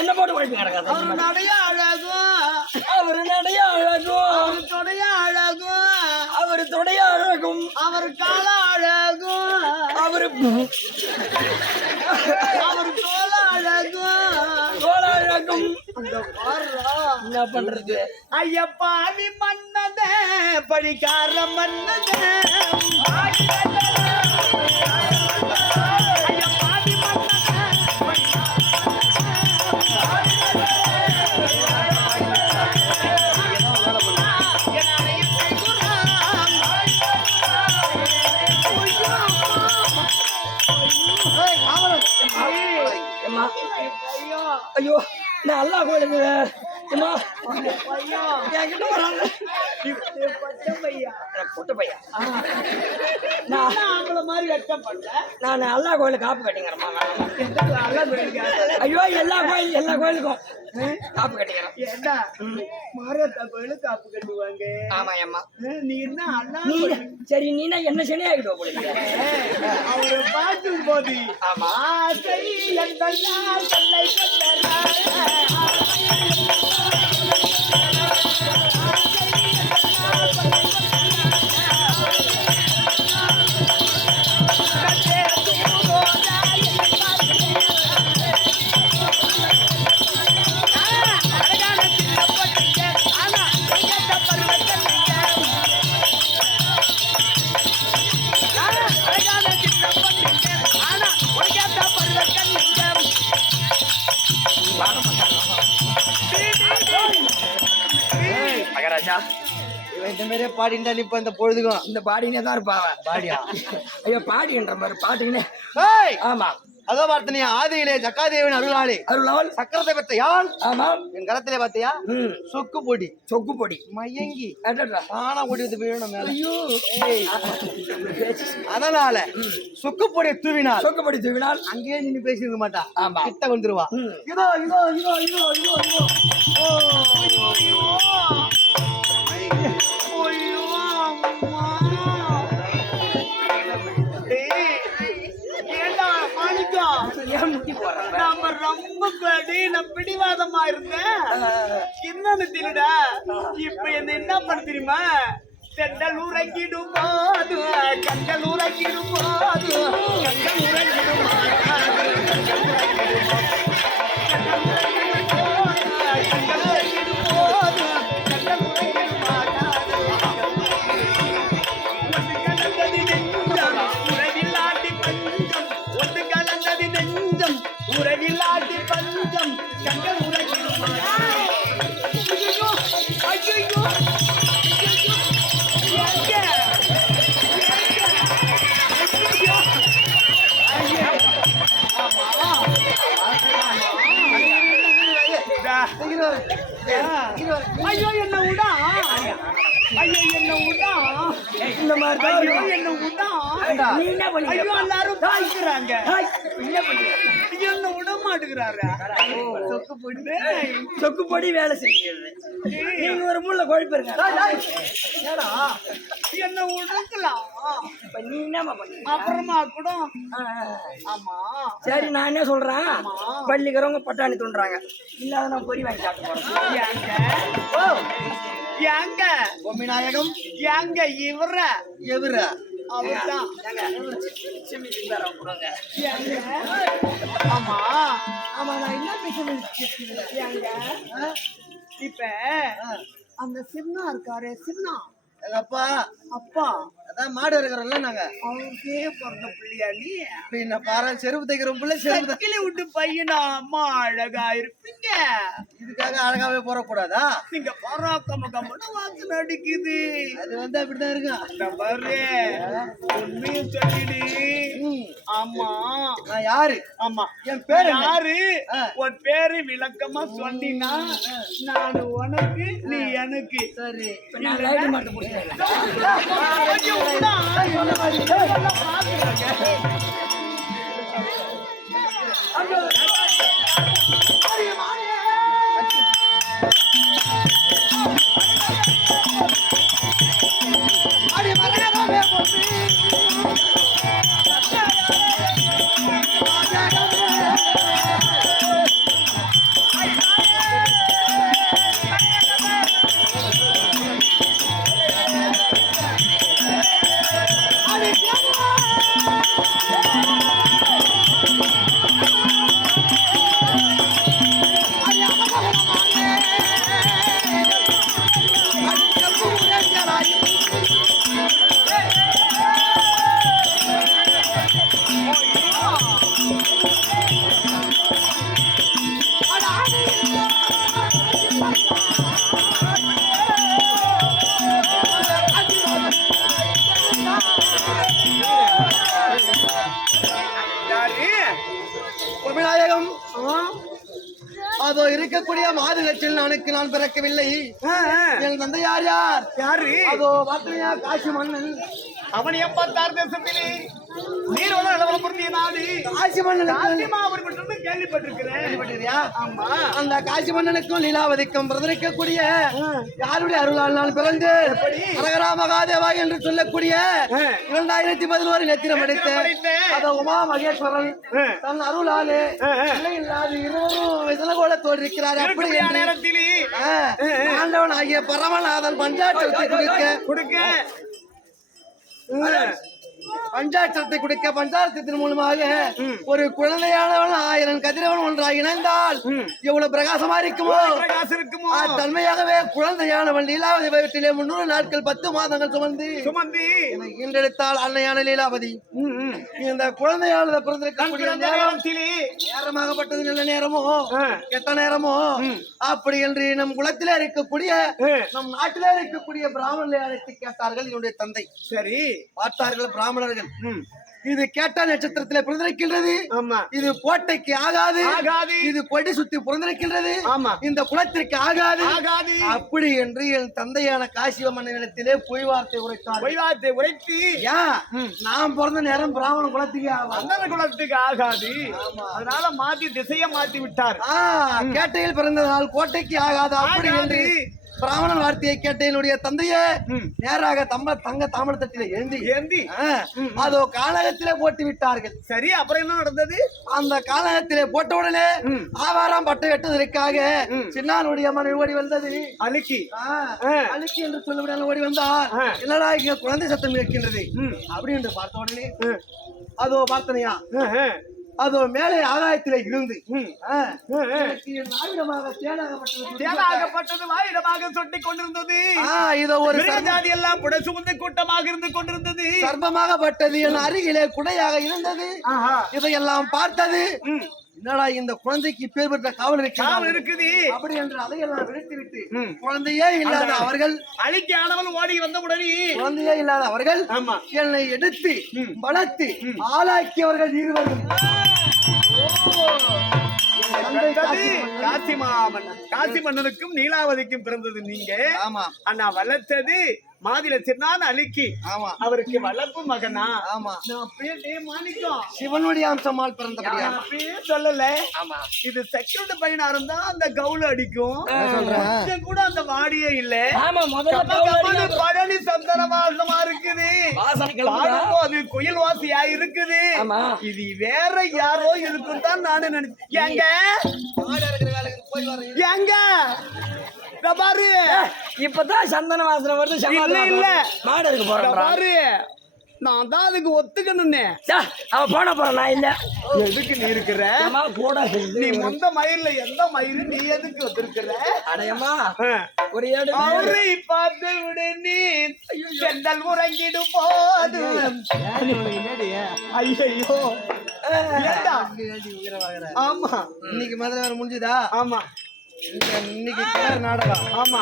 என்ன போட்டு குழப்பி கிடக்காது. அவரு நடைய அழகும், அவரு நடைய அழகும், அவரு தொடைய அழகும், அவரு தொடைய அழகும், அவர் கால அழகும், அவரு அவர் தோல அழகும், தோல அழகும். அந்த பாடுறா என்ன பண்றது? ஐயப்பாவி மன்னத பழிக்கார மன்னத ஐயோ நான் அல்லா கோயிலுங்க என்கிட்ட வராங்க பொட்ட பையா. நான் ஆம்பளை மாதிரி வெட்டப்பட்ட நான் அல்லா கோயில காப்பு கட்டிங்கிறேம்மா. ஐயோ எல்லா கோயிலுக்கும் காப்பு கட்டிக்கிறேன். ஏண்டா மாரியத்தா கோயிலுக்கு காப்பு கட்டுவாங்க. ஆமா அம்மா நீ என்ன அண்ணா சரி நீனா என்ன சனி ஆகிடுவோம் போல. அவரை பார்க்கும் போது ஆமா ஆசை என்பதால் சொல்லை மகாராஜா இந்த மாதிரியே பாடிண்டா இப்ப இந்த பொழுதுக்கும் இந்த பாடினே தான் இருப்பா. பாடியா? ஐயோ பாடின்ற மாதிரி பாட்டுங்கன்னு. ஆமா அதோ பார்த்தனியா ஆதியிலே ஜக்காதேவன் அருளாளே அருளால் சக்கரத்தை பெற்ற யாழ். ஆமாம் என் கரத்திலே பார்த்தியா சொக்கு பொடி சொக்கு பொடி மயங்கி அடடா. ஆனா பொடி வந்து வீழணும் மேல. ஐயோ அதனால சொக்கு பொடியை தூவினால் சொக்கு பொடி தூவினால் அங்கேயே நின்று பேசிருக்க மாட்டா. ஆமா கிட்ட வந்துருவா. இதோ இதோ இதோ இதோ இதோ இதோ ஏன் முட்டி போடுறேன்? நம்ம ரொம்ப பிடிவாதமா இருந்தேன். என்னன்னு திருடா இப்ப என்ன பண்ண தெரியுமா? செண்டல் உறங்கிடும் போது கண்கள் உறங்கிடும் போது கண்கள் உறங்கிடும் ஒன்று கலந்தது இந்த மாதிரி தான் ஐயோ, இருக்கும். என்ன விடா. நீ என்ன பண்ணி ஐயோ, எல்லாரும் பாக்குறாங்க. என்ன பண்ணி என்ன விட மாட்டேங்கிறாரு. சொக்கு போட்டு சொக்கு பொடி வேலை செய்கிறது. நீங்க ஒரு மூல குழப்பிருங்க. என்ன விடுக்கலாம். இப்ப நீ என்னமா பண்ணி அப்புறமா கூட ஆமா சரி நான் என்ன சொல்றேன், பள்ளிக்கிறவங்க பட்டாணி தூண்டுறாங்க, இல்லாத நான் பொறி வாங்கி சாப்பிட்டு போறேன். எங்க பொம்மிநாயகம் எங்க இவர எவர அவர்தான். சிம்மி திண்டாரம் கொடுங்க. ஆமா ஆமா நான் என்ன பேசுறேன். எங்க இப்ப அந்த சின்ன இருக்காரு, சின்ன எங்க அப்பா அப்பா அதான் மாடு இருக்கிறோம்ல நாங்க அவருக்கே பிறந்த பிள்ளையா நீ? பின்ன பாரு செருப்பு தைக்கிறோம் பிள்ளை செருப்பு சக்கிலி விட்டு பையனா அம்மா அழகா இருப்பீங்க. இதுக்காக அழகாவே போடக்கூடாதா? நீங்க பராக்கம கம்மனு வாசனை அடிக்குது. அது வந்து அப்படிதான் இருக்கும். இந்த பாரு உண்மையும் சொல்லிடு. ஆமா நான் யாரு? ஆமா என் பேரு என்ன? யாரு? உன் பேரு விளக்கமா சொன்னீங்கன்னா நான் உனக்கு, நீ எனக்கு. சரி நான் லைட் மட்டும் பிடிச்சேன். பொம்மிநாயகம் அதோ இருக்கக்கூடிய மாது கட்சியில் நான் பிறக்கவில்லை. என் தந்தை யார் யார்? யாரு? அதோ பாத்திரையா காசி மன்னன். அவன் 86 தேசத்திலே நீரோட நிலவரப்படுத்திய நாடு காசி மன்னனுக்கு மாவட்டம் கேள்விப்பட்டிருக்கிறேன். கேள்விப்பட்டிருக்கியா? ஆமா அந்த காசி மன்னனுக்கும் லீலாவதிக்கும் பிரதரிக்கக்கூடிய யாருடைய அருளால் நான் பிறந்து அரகரா மகாதேவா என்று சொல்லக்கூடிய 2011 நெத்திரம் எடுத்து அத உமா மகேஸ்வரன் தன் அருளாலே இல்லை இல்லாத இருவரும் விசலகோல தோன்றிருக்கிறார். அப்படி என்று நேரத்திலே ஆண்டவன் ஆகிய பரமநாதன் பஞ்சாட்சத்தை கொடுக்க பஞ்சாட்சத்தை கொடுக்க பஞ்சாட்சத்தின் மூலமாக ஒரு குழந்தையானவன் 1000 கதிரவன் ஒன்றாக இணைந்தால் எவ்வளவு பிரகாசமா இருக்குமோ தன்மையாகவே குழந்தையானவன் லீலாவதி வயிற்றிலே 300 நாட்கள் 10 மாதங்கள் சுமந்து ஈன்றெடுத்தால் அன்னையான லீலாவதி. இந்த குழந்தையானதை பிறந்திருக்கக்கூடிய நேரமாகப்பட்டது நல்ல நேரமோ கெட்ட நேரமோ அப்படி என்று நம் குலத்திலே இருக்கக்கூடிய நம் நாட்டிலே இருக்கக்கூடிய பிராமணர்களை அழைத்து கேட்டார்கள். என்னுடைய தந்தை சரி பார்த்தார்கள் பிராமணர்கள். இது கேட்ட நட்சத்திரத்திலே பிறந்திருக்கின்றது. இது கோட்டைக்கு ஆகாது, இது கொடி சுத்தி பிறந்திருக்கின்றது, இந்த குலத்திற்கு ஆகாது அப்படி என்று என் தந்தையான காசிவ மன்னனிடத்திலே பொய் வார்த்தை உரைத்தார். பொய் வார்த்தை உரைத்து நான் பிறந்த நேரம் பிராமண குலத்துக்கு ஆகாது, அதனால மாத்தி திசையை மாத்தி விட்டார். கேட்டையில் பிறந்ததால் கோட்டைக்கு ஆகாது அப்படி என்று பிராமணன் வார்த்தையை கேட்ட என்னுடைய தந்தையே நேராக தங்க தாமரை தட்டில ஏந்தி அதோ கானகத்திலே போட்டு விட்டார்கள். சரி அப்புறம் என்ன நடந்தது? அந்த கானகத்திலே போட்ட உடனே ஆவாரம் பட்டை வெட்டுவதற்காக சின்னானுடைய மனை ஓடி வந்தது. அழுக்கி என்று சொல்லவிட ஓடி வந்தார். என்னடா இங்க குழந்தை சத்தம் இருக்கின்றது அப்படி என்று பார்த்த உடனே அதோ பார்த்தனையா அதோ மேலே ஆகாயத்திலே இருந்து வாயிடமாக சொட்டி கொண்டிருந்தது. இதோ ஒரு ஜாதி எல்லாம் புடை சுமந்து கூட்டமாக இருந்து கொண்டிருந்தது. சர்ப்பமாகப்பட்டது என் அருகிலே குடையாக இருந்தது. இதையெல்லாம் பார்த்தது. என்னடா இந்த குழந்தைக்கு பேர் பெற்ற காவல் இருக்குது அப்படி என்று அதையெல்லாம் விடுத்துவிட்டு குழந்தையே இல்லாத அவர்கள் அழிக்கானவன் ஓடி வந்த உடனே குழந்தையே இல்லாத அவர்கள் என்னை எடுத்து வளர்த்து ஆளாக்கியவர்கள் இருவரும் காசி மன்னனுக்கும் நீலாவதிக்கும் பிறந்தது நீங்க. ஆமா அண்ணா வளர்த்தது மாதில சின்னான் அழுக்கி. ஆமா அவருக்கு வளர்ப்பு மகனா. ஆமா நான் அப்படியே மாணிக்கம் சிவனுடைய அம்சமால் பிறந்தபடியா நான் அப்படியே சொல்லல. இது செக்யூரிட்டி பையனா இருந்தா அந்த கவுல அடிக்கும். கொஞ்சம் கூட அந்த வாடியே இல்ல. ஆமா முதல்ல பழனி சந்தன வாசமா இருக்குது. பாடும்போது அது குயில் வாசியா இருக்குது. இது வேற யாரோ இருக்கும் தான் நானு நினைச்சேன். எங்க எங்க பாரு இப்பதான் சந்தன வாசனை வருது. இல்ல இல்ல மாடு இருக்கு போறேன் பாரு. நான் தான் அதுக்கு ஒத்துக்கணும்னே. அவன் போன போறான். நான் இல்ல. எதுக்கு நீ இருக்கிற? போடா நீ மொந்த மயிர்ல எந்த மயிறு நீ எதுக்கு வந்திருக்கிற? அடையம்மா ஒரு ஏடு அவரை பார்த்து விடு நீ செந்தல் உறங்கிடும் போது. ஐயோ ஆமா இன்னைக்கு மதுரை வேற முடிஞ்சுதா? ஆமா இன்னைக்கு கிடார் நாடகம். ஆமா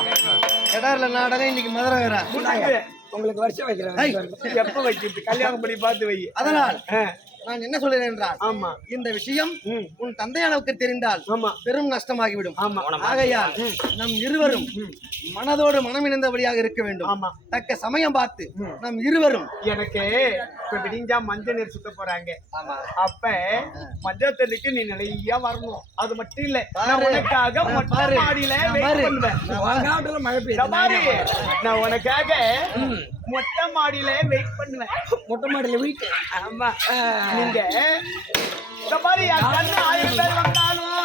கிடார்ல நாடகம் இன்னைக்கு மதுரை வேற. உங்களுக்கு வருஷம் வைக்கிறேன். எப்ப வைக்கிறது? கல்யாணம் பண்ணி பார்த்து வை. அதனால் நான் என்ன சொல்றேன் என்றால், ஆமா இந்த விஷயம் உன் தந்தையானவுக்கு தெரிந்தால் ஆமா பெரும் நஷ்டமாகிவிடும். ஆமா ஆகையால் நம் இருவரும் மனதோடு மனம் இணைந்தபடியாக இருக்க வேண்டும். ஆமா தக்க சமயம் பார்த்து நம் இருவரும் எனக்கு இப்ப விடிஞ்சா மஞ்சள் நீர் சுத்த போறாங்க. அப்ப மஞ்சள் தண்ணிக்கு நீ நிலையா வரணும். அது மட்டும் இல்ல, நான் உனக்காக மொட்டை மாடியில வெயிட் பண்ணுவேன். மழை பெய்யுது. நான் உனக்காக மொட்டை மாடியில வெயிட் பண்ணுவேன். மொட்டை மாடியில வீட்டு. ஆமா நீங்க இந்த மாதிரி என் கண்ணு 1000 பேர் வந்தாலும்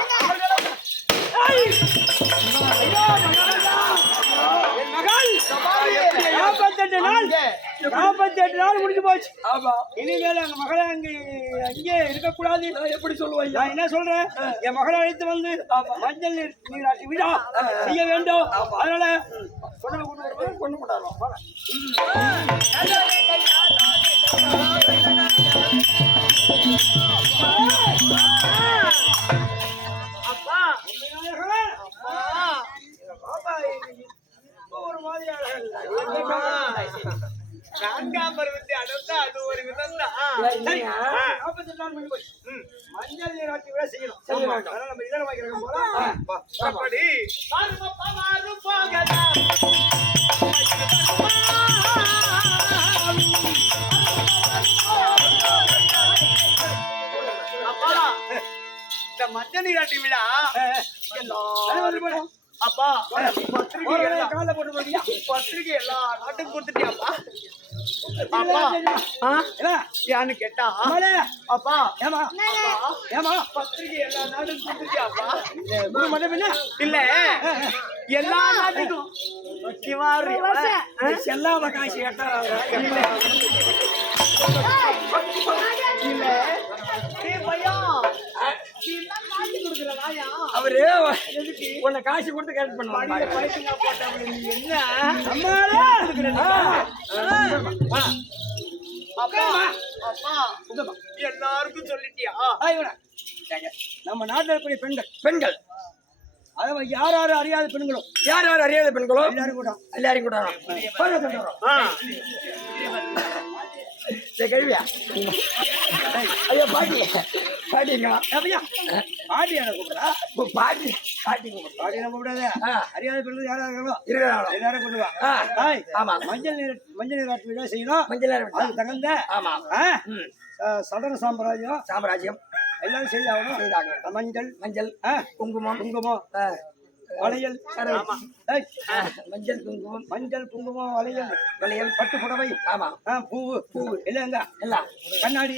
என் மகள் 48 நாள் முடிஞ்சு போச்சு. இனிமேல் எங்க மகளை அங்கே இருக்கக்கூடாது. எப்படி சொல்லுவாங்க? நான் என்ன சொல்றேன், என் மகளை அழைத்து வந்து மஞ்சள் நீராட்டி விழா செய்ய வேண்டும். அதனால கொண்டு போடாது. அப்பா பாப்பா ஒரு மாதிரியாக நான்காம் பருவத்தை அடர்ந்தா அது ஒரு விதம் தான். 48 நாள் முடிஞ்சு போச்சு. மஞ்சள் நீராட்டி விழா செய்யணும். அதனால நம்ம இதர வாங்கிக்கிறோம் போல. அப்படி இந்த மஞ்சள் நீராட்டி விழா அப்பா கால போட்டு பத்திரிகை எல்லா நாட்டுக்கும் கொடுத்துட்டியாப்பா? அப்பா யான்னு கேட்டா அப்பா ஏமா ஏமா பத்திரிகை எல்லா நாட்டுக்கும் கொடுத்துட்டியாப்பா? இல்ல எல்லா நாட்டுக்கும் செல்லாம காசு கேட்டா இல்ல அவரு உன்னை காசு கொடுத்து கரெக்ட் பண்ணுவாங்க. எல்லாருக்கும் சொல்லிட்டியா? நம்ம நாட்டில் இருக்கக்கூடிய பெண்கள் அதாவது யார் யார் அறியாத பெண்களோ எல்லாரும் கூட கேள்வியா? ஐயா பாட்டிங்க பாட்டியான கூப்பிடா? பாட்டி கூப்பிடாத. அறியாத பெண்கள் யாராவது இருக்கிறாங்களோ எல்லாரும் கொண்டு வா. ஆமா மஞ்சள் நீராட்டு விழா செய்யணும். மஞ்சள் அது தகுந்த ஆமா சடன சாம்ராஜ்யம் எல்லாரும் செய்தாகணும். மஞ்சள் குங்குமம் வளையல் மஞ்சள் குங்குமம் வளையல் பட்டு புடவை ஆமா பூவு இல்ல எல்லாம் கண்ணாடி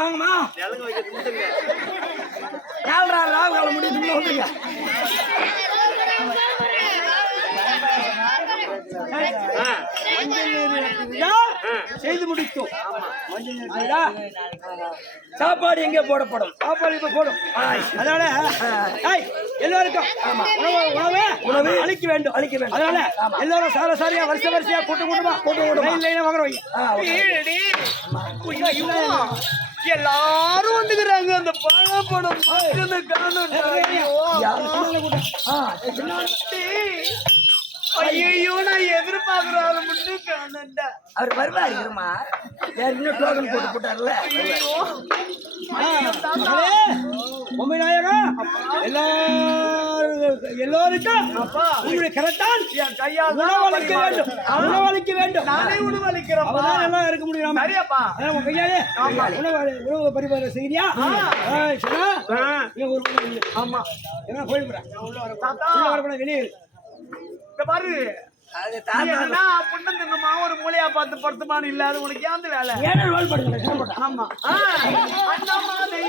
வாங்கம்மா. 4 நாள் முடியுது. மஞ்சள் நீராட்டு விழா செய்து முடித்தோம். மஞ்சள் நீராட்டு விழா சாப்பாடு எங்கே போடப்படும்? சாப்பாடு இப்ப போடும். அதனால எல்லாருக்கும் உணவு அளிக்க வேண்டும். அதனால எல்லாரும் சாரியா வரிசையா கூட்டமா எல்லாரும் வந்துக்கிறாங்க. அந்த பழப்படம் ஐயோ நான் எதிர்பார்க்கிற ஆளு மட்டும் காணண்டா. அவர் வருவாரு இருமா. வேற இன்னும் டோக்கன் போட்டு போட்டார்ல. பொம்மை நாயகா எல்லோருக்கும் உங்களுடைய கரத்தால் என் கையால் உணவளிக்க வேண்டும். உணவளிக்க வேண்டும். நானே உணவளிக்கிறேன். அவதான் எல்லாம் இருக்க முடியும். சரியாப்பா. உன் கையாலே உணவு பரிமாற செய்யறியா? ஆமா என்ன போயிடுறேன் வெளியே இந்த பாரு. அது ஏன்னா புண்ணந்தங்கம்மா ஒரு மூலையா பார்த்து படுத்துமான்னு இல்லாத உனக்கு ஏன் அந்த வேலை? ஏன்னா ரோல் பண்ணுங்க. ஆமா அண்ணாமலை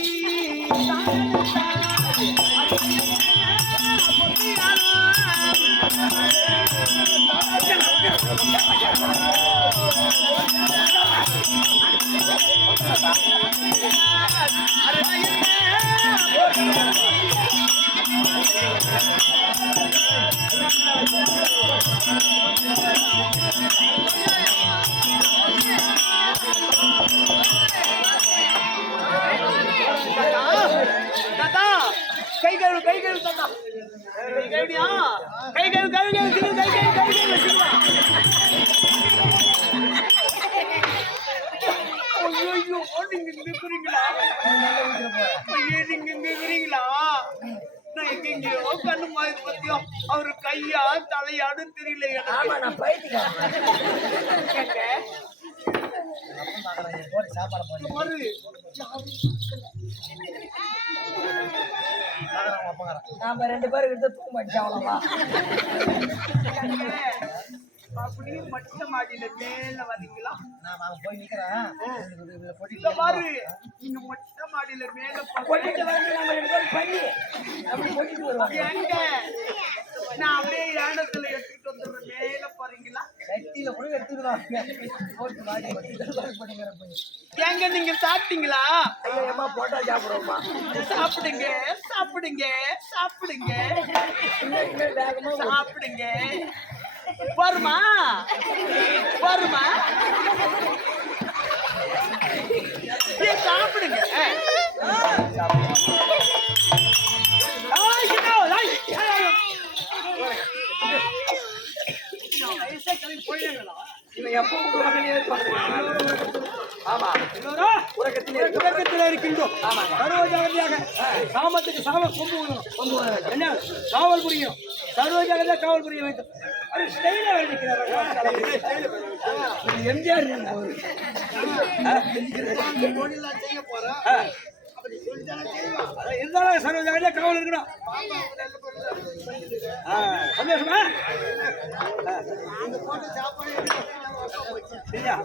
தாத்தா கை கழுவு தாத்தா. கை கழுவியா? கை கழுவு ஐயோ நீங்க இங்க இருக்கிறீங்களா? ஐயே நீங்க இங்க இருக்கிறீங்களா? நான் எங்கெங்கயோ கண்ணு மாதிரி பத்தியோ அவரு கையா தலையான்னு தெரியல எனக்கு. நான் பைத்தியக்காரன். நாம 2 பேரும் கிட்ட தூங்க மாட்டோம். அப்படியே மொட்டை மாடியில மேல வந்தீங்களா? நான் போய் நிக்கிறேன். இந்த பாரு நீங்க மொட்டை மாடியில மேல போயிட்டு வந்து நாம 2 பேரும் பண்ணி அப்படி போயிட்டு வருவாங்க. எங்க நான் அப்படியே யானத்துல எடுத்துட்டு வந்துடுறேன். மேல போறீங்களா? சட்டியில கூட எடுத்துக்குவாங்க. போட்டு வாடி பண்ணுங்க. எங்க நீங்க சாப்பிட்டீங்களா? ஐயோ போட்டா சாப்பிடுவோமா? சாப்பிடுங்க சாப்பிடுங்க சாப்பிடுங்க சாப்பிடுங்க. வருமா வருமா? சாப்பிடுங்க. உலகத்தில் இருக்கின்றோம். சர்வஜாகிரதையாக சாமத்துக்கு சாம கொம்பு என்ன காவல் புரியும். சர்வஜாகிரதையாக காவல் புரிய வேண்டும். எம்ஜிஆர் செய்ய போறேன். இருந்தாலும் சர்வஜாகிரதையாக காவல் இருக்கணும். சந்தோஷமா? சரியா?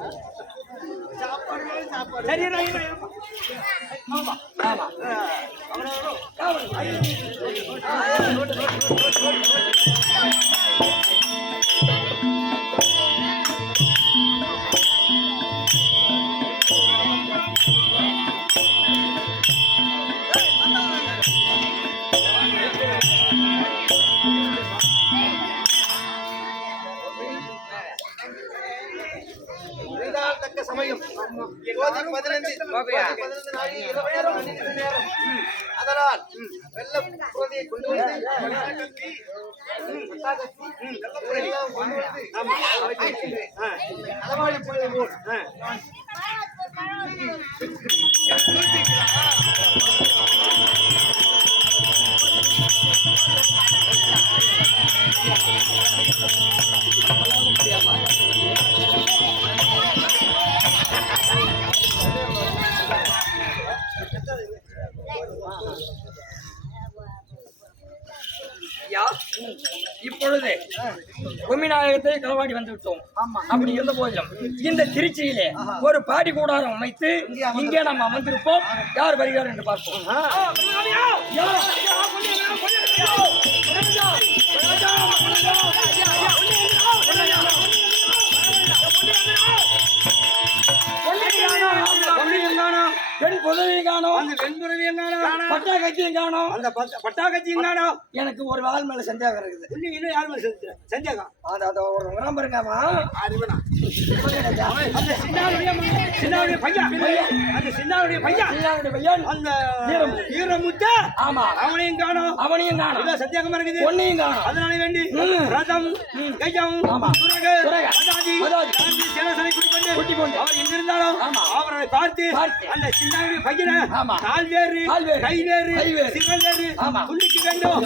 சரியா? ஆமா ஆமா சமயம் 15 நேரம். அதனால் வெள்ளம் புரதியை கொண்டு வந்து அளவாடி புழுவை போல் இப்பொழுது கும்மிநாயகத்தை களவாடி வந்து விட்டோம். அப்படி இருந்த போதிலும் இந்த திருச்சியிலே ஒரு பாடி கூடாரம் அமைத்து இங்கே நாம் அமர்ந்திருப்போம். யார் வருகிறார் என்று பார்ப்போம். பெண் புதவியும் காணும், அந்த வெண்புறவியும் காணோம், பட்டா கட்சியும் காணும், அந்த பட்டா கட்சியும் காணோம். எனக்கு ஒரு ஆள் மேல சந்தேகம் இருக்குது. இன்னும் இன்னும் யார் மேல செலுத்துற சந்தேகம்? அத ஒரு உரம் பாருங்கம்மா, அறிவனா அந்த சின்னாவுடைய பையன், அந்த சின்னாவுடைய பையன், சின்னாவுடைய பையன் அந்த வீரமுத்த, ஆமா அவனையும் காணோம், அவனையும் காணும், இதான் சத்தியகமா இருக்குது. ஒன்னையும் காணும். அதனால வேண்டி ரதம் கையம் சுரகு, பதாதி காந்தி சேனசனை கூட்டிக் கொண்டு அவர் எங்கிருந்தாலும் அவரை பார்த்து அந்த சின்னாவுடைய பையனை கால் வேறு கை வேறு சிறல் வேறு துள்ளிக்க வேண்டும்.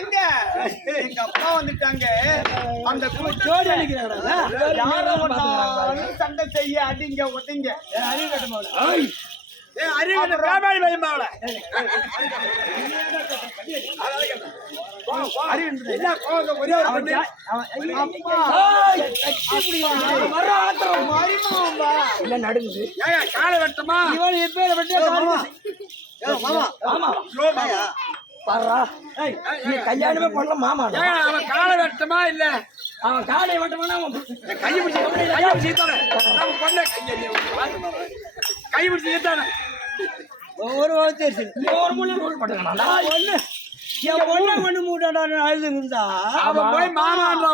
எங்க எங்க அப்பா வந்துட்டாங்க. அந்த ஜோடி அடிக்கிறாங்களா? யாரை ஒண்ணாலும் சண்டை செய்ய அடிங்க ஒட்டிங்க. அறிவு கட்டுமாவல அறிவு காமாளி பயமாவல நடுங்குது காலை வெட்டமா இவன் எப்பேர் கல்யாணமே பண்ணல மாமா. அவன் காலை வெட்டமா இல்ல அவன் காலை வெட்டமான கை பிடிச்சி கை பிடிச்சி ஈத்தான ஒரு ஒரு மொழி ரோல் பண்ணுங்க. என் பொண்ணை கொண்டு மூட்டாடா அழுது இருந்தா அவன் போய் மாமான்றா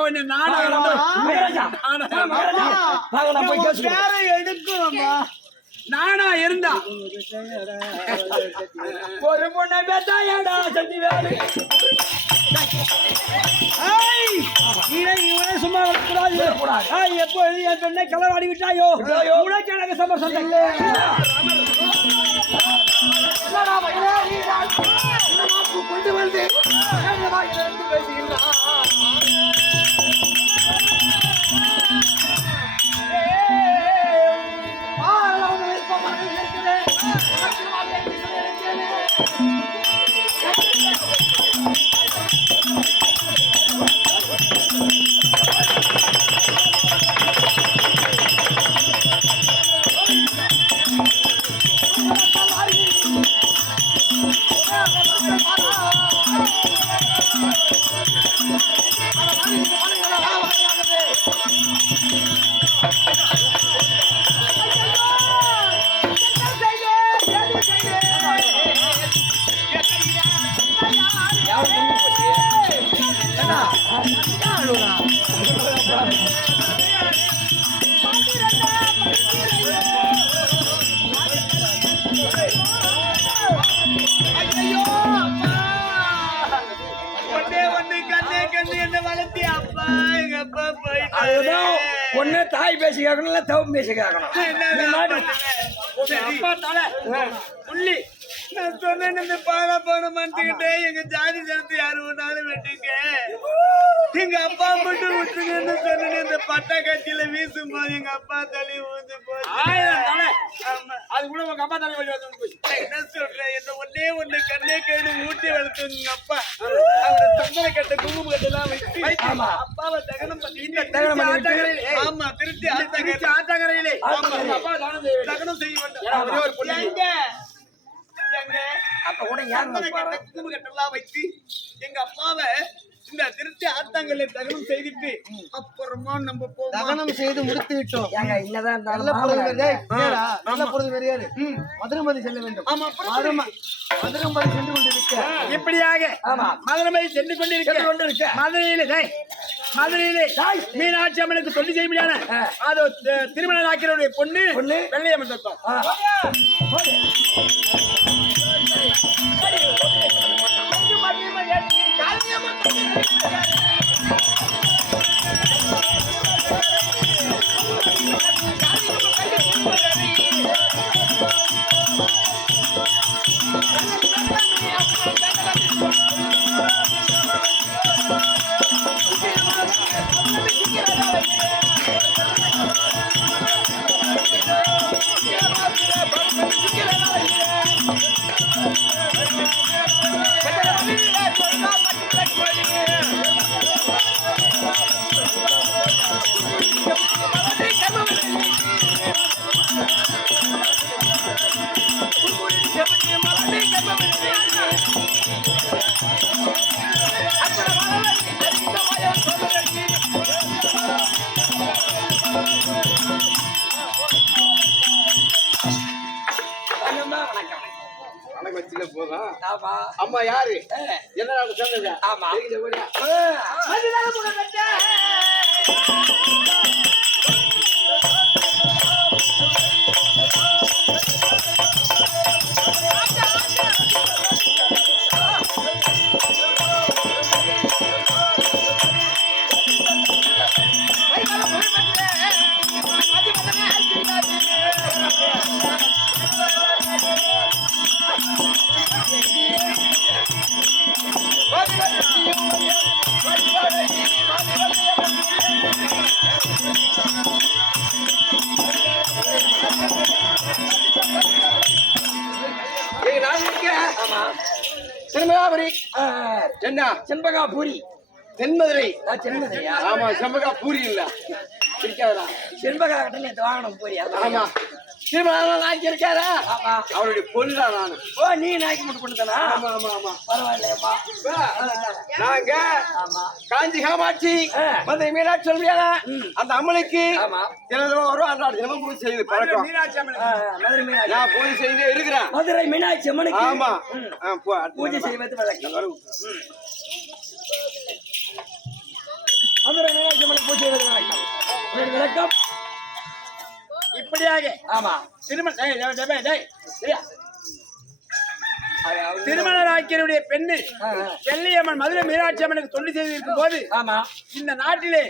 எடுக்கணும்பா. நானா இருந்தா ஒரு பொண்ணை பேத்தாயடா சக்தி வேலு. சும்மா எப்போ என் பெண்ணை கலவாடி விட்டாயோ உனக்கு எனக்கு சமர்சம் கொண்டு வந்து ஒண்ணு தாய் பேசி கேட்கணும் இல்ல தவம் பேசி கேட்கணும். புள்ளி நான் சொன்னேன் இந்த பாலா போன மன்னிக்கிட்டே எங்க ஜாதி ஜனத்தை யாரு ஒன்னாலும் வெட்டுங்க, எங்க அப்பா மட்டும் விட்டுங்கன்னு சொன்னேன். இந்த பட்டா கட்சியில வீசும் போது எங்க அப்பா தலை ஊந்து போச்சு. அது கூட உங்க அப்பா தலை வழி வந்து போச்சு. என்ன சொல்றேன், என்ன ஒன்னே ஒண்ணு கண்ணே கேடு ஊட்டி வளர்த்து எங்க அப்பா அவரை தந்தனை கட்ட குங்குமம் கட்டெல்லாம் வச்சு அப்பாவை தகனம் பண்ணி ஆமா திருச்சி ஆத்தங்கரையிலே தகனம் செய்ய வேண்டும். அப்ப கூட யாரு குங்குமம் கட்டெல்லாம் வச்சு எங்க அப்பாவை இந்த திருச்சி ஆத்தாங்கல்ல தகனம் செய்துட்டு அப்புறமா நம்ம தகனம் செய்து முடித்து விட்டோம். இல்லதான் நல்ல பொழுது வரையாது மதுரமதி செல்ல வேண்டும். மதுரமதி சென்று கொண்டிருக்க இப்படியாக மதுரமதி சென்று கொண்டிருக்க மதுரையிலே மீனாட்சி அம்மனுக்கு சொல்லி செய்ய முடியாது. அது திருமணம் ஆக்கிறவருடைய பொண்ணு வெள்ளையம்மன் தத்துவம். Get ஆமா அம்மா யாரு என்ன சொன்னது ஆமா செண்பகாபுரி என்ன செண்பகாபுரி தென்மதுரை செண்பகரியா ஆமா செண்பகா பூரி இல்ல இருக்காதா செண்பகா கிட்ட நேத்து வாங்கணும் பூரி ஆமா திருமணம் நாய்க்கு இருக்காரா அவருடைய பொருளா நானு ஓ நீ நாய்க்கு மட்டும் பண்ணுதானா ஆமா ஆமா ஆமா பரவாயில்லையப்பா நாங்க ஆமா காஞ்சி காமாட்சி மதுரை மீனாட்சி சொல்ல முடியாதா அந்த அம்மனுக்கு ஆமா தினமும் வரும் அன்றாட தினமும் பூஜை செய்து பழக்கம் மதுரை மீனாட்சி நான் பூஜை செய்து இருக்கிறேன் மதுரை மீனாட்சி அம்மனுக்கு ஆமா பூஜை செய்வது வழக்கம் மதுரை மீனாட்சி அம்மனுக்கு பூஜை செய்வது வழக்கம் விளக்கம் இப்படியாக ஆமா திருமண நாயக்கருடைய பெண்ணு வெள்ளையம்மன் மதுரை மீனாட்சி அம்மனுக்கு தொண்டு செய்திருக்கும் போது ஆமா இந்த நாட்டிலே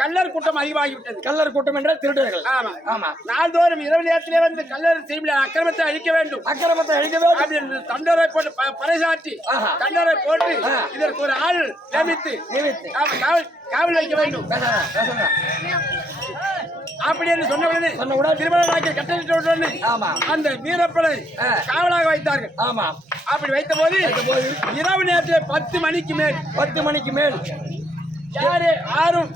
கள்ளர் கூட்டம் அதிகமாகிவிட்டது. கள்ளர் கூட்டம் என்ற திருடர்கள். ஆமா ஆமா. நாள்தோறும் இரவு நேரத்திலே வந்து கள்ளர் செய்ய அக்கிரமத்தை அழிக்க வேண்டும், அக்கிரமத்தை அழிக்க வேண்டும் அப்படின்னு தண்டரை போட்டு பறைசாற்றி தண்டரை போட்டு இதற்கு ஒரு ஆள் நியமித்து காவல் வைக்க வேண்டும் அப்படின்னு சொன்ன உடனே திருமண நாயக்கர் கட்டளிட்ட உடனே அந்த வீரப்பனை காவலாக வைத்தார்கள். ஆமா. அப்படி வைத்த போது இரவு நேரத்தில் 10 மணிக்கு மேல் யாரு யாரும்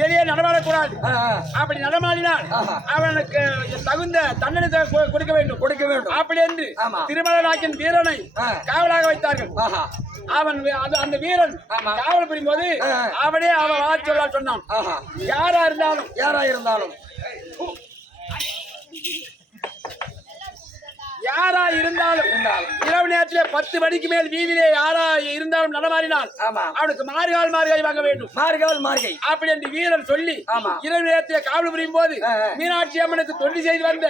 வெளியே நடமாடக்கூடாது. அப்படி நடமாடினால் அவனுக்கு தகுந்த தண்டனை கொடுக்க வேண்டும் அப்படி என்று திருமண நாயக்கன் வீரனை காவலாக வைத்தார்கள். அவன் அந்த வீரன் காவல் புரியும் போது அவனே அவன் வாழ சொன்னான், யாரா இருந்தாலும் இரவு நேரத்தில் 10 மணிக்கு மேல் வீதியிலே யாரா இருந்தாலும் நடமாறினால் அவனுக்கு மார்கழி வாங்க வேண்டும். மார்கழி அப்படி என்று வீரன் சொல்லி இரவு நேரத்தில் காவல் புரியும் போது மீனாட்சி அம்மனுக்கு தொண்டு செய்து வந்த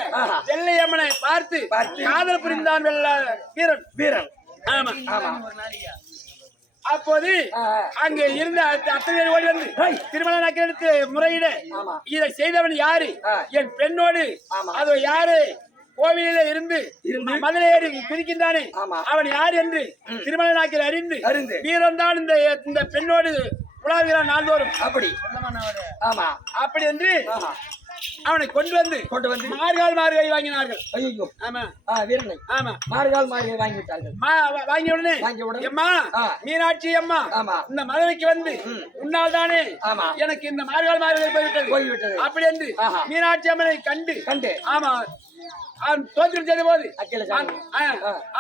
வெள்ளை அம்மனை பார்த்து காதல் புரிந்தான் வீரன். ஆமா. அப்போது அங்கே இருந்த அத்தனை ஓடி வந்து திருமண நாயக்கருக்கு முறையிட இதை செய்தவன் யாரு, என் பெண்ணோடு அது யாரு கோவிலில இருந்து மதுரை ஏறி குதிக்கின்றானே அவன் யார் என்று திருமண நாயக்கர் அறிந்து வீரன் தான் இந்த பெண்ணோடு உலாவுகிறான் நாள்தோறும். அப்படி என்று அவனை கொண்டு வந்து மார்கழி வாங்கினார்கள். ஆமா வீரனை மார்கழி வாங்கிவிட்டார்கள். வாங்கிய உடனே அம்மா மீனாட்சி அம்மா இந்த மதுரைக்கு வந்து உன்னால் தானே எனக்கு இந்த மார்கழி போய்விட்டது அப்படி என்று மீனாட்சி அம்மனை கண்டு ஆமா தோற்றம் செய்த போது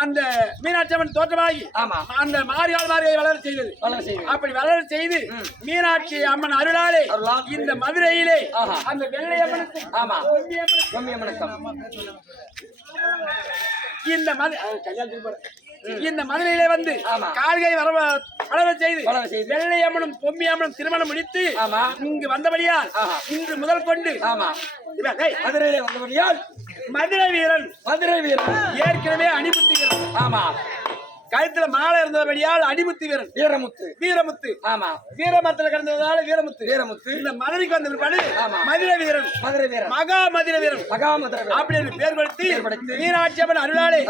அந்த மீனாட்சி அம்மன் தோற்றமாகி அந்த மார்கழி வளர செய்தது. அப்படி வளர செய்து மீனாட்சி அம்மன் அருளாலே இந்த மதுரையிலே அந்த வெள்ளை அம்மனுக்கு இந்த மதுரையிலே வந்து கால்கை வளர செய்து வெள்ளை அம்மனும் பொம்மி அம்மனும் திருமணம் முடித்து இங்கு வந்தபடியால் இன்று முதல் கொண்டு மதுரையிலே வந்தபடியால் மதுரை வீரன் ஏற்கனவே அணிமுத்து வீரன். ஆமா. கழுத்துல மாலை இருந்தபடியால் அடிமுத்து வீரன் வீரமுத்து. ஆமா. வீரமரத்துல கிடந்ததால வீரமுத்து. இந்த மதுரைக்கு வந்த பிற்பாடு மதுரை வீரன் மகா மதுரை வீரன் அப்படின்னு பேர் கொடுத்து மீனாட்சி அம்மன் அருளாலே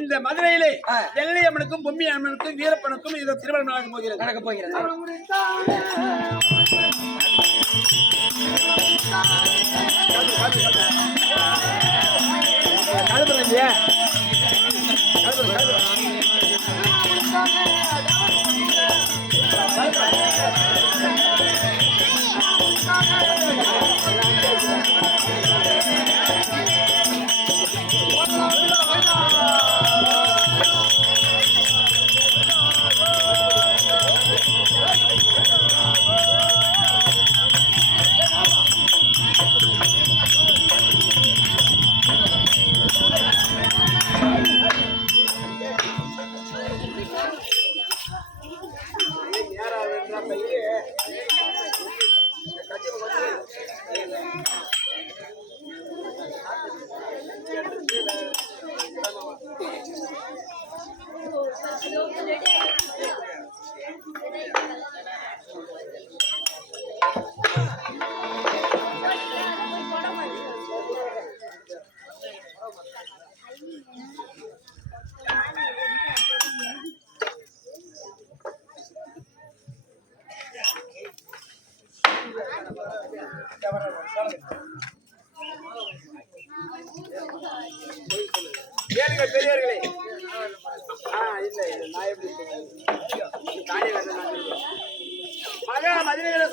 இந்த மதுரையிலே வெள்ளை அம்மனுக்கும் பொம்மி அம்மனுக்கும் வீரப்பனுக்கும் இது திருமணம் நடக்க போகிறது.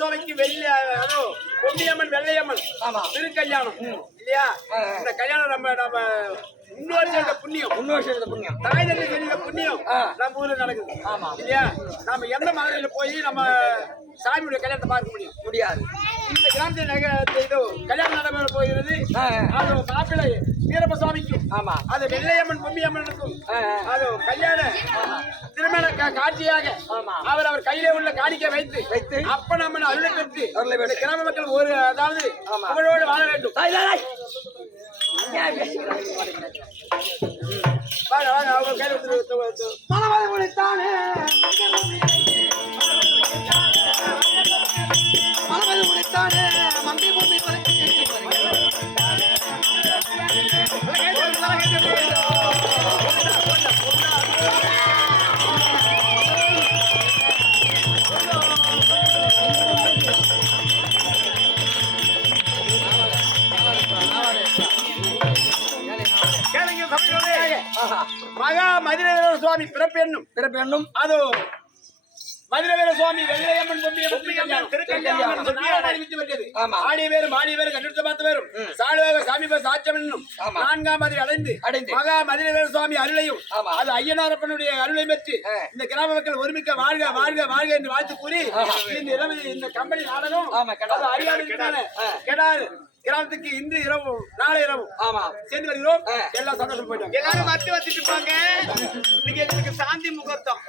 சுவாமிக்கு பொன்னியம்மன் வெள்ளையம்மன் திருக்கல்யாணம் இல்லையா? இந்த கல்யாணம் நம்ம முன்னோர் செய்த புண்ணியம் தாய் தந்தை செய்த புண்ணியம் நம்ம ஊர்ல நடக்குது இல்லையா? நம்ம எந்த மதுரையில போய் நம்ம சாமியுடைய கல்யாணத்தை பார்க்க முடியாது. இந்த கிராமத்தில் கல்யாணம் நடைபெற போகிறது. அது மாப்பிள்ளை வீரப்ப சுவாமிக்கும் அது வெள்ளையம்மன் பொம்மியம்மனுக்கும் அது கல்யாண திருமண காட்சியாக அவர் கையிலே உள்ள காணிக்கை வைத்து அப்ப நம்ம அருளை பெற்று கிராம மக்கள் ஒரு அதாவது அவளோடு வாழ வேண்டும். வாங்க அவங்க கையில் மனமதை முடித்தானே மனமதை முடித்தானே மங்கை பொம்மை மகா மதுரவீர சுவாமி பிறப்பெண்ணும் அது மதுரவீர சுவாமி வெள்ளையம்மன் ஆடிய பேரும் கண்டித்து பார்த்து பேரும் சாலுவாக சாமி பேர் சாட்சம் என்னும் 4ஆம் மதுரை அடைந்து மகா மதுரவீர சுவாமி அருளையும் அது ஐயனாரப்பனுடைய அருளை பெற்று இந்த கிராம மக்கள் ஒருமிக்க வாழ்க வாழ்க வாழ்க என்று வாழ்த்து கூறி இந்த கம்பெனி நாடகம் கெடாது கிராமத்துக்கு இன்று இரவு நாளை இரவு சேர்ந்து வருகிறோம். எல்லாம் சந்தோஷம் போயிட்டோம். எல்லாரும் வச்சுட்டு இருப்பாங்க. இன்னைக்கு எங்களுக்கு சாந்தி முகூர்த்தம்.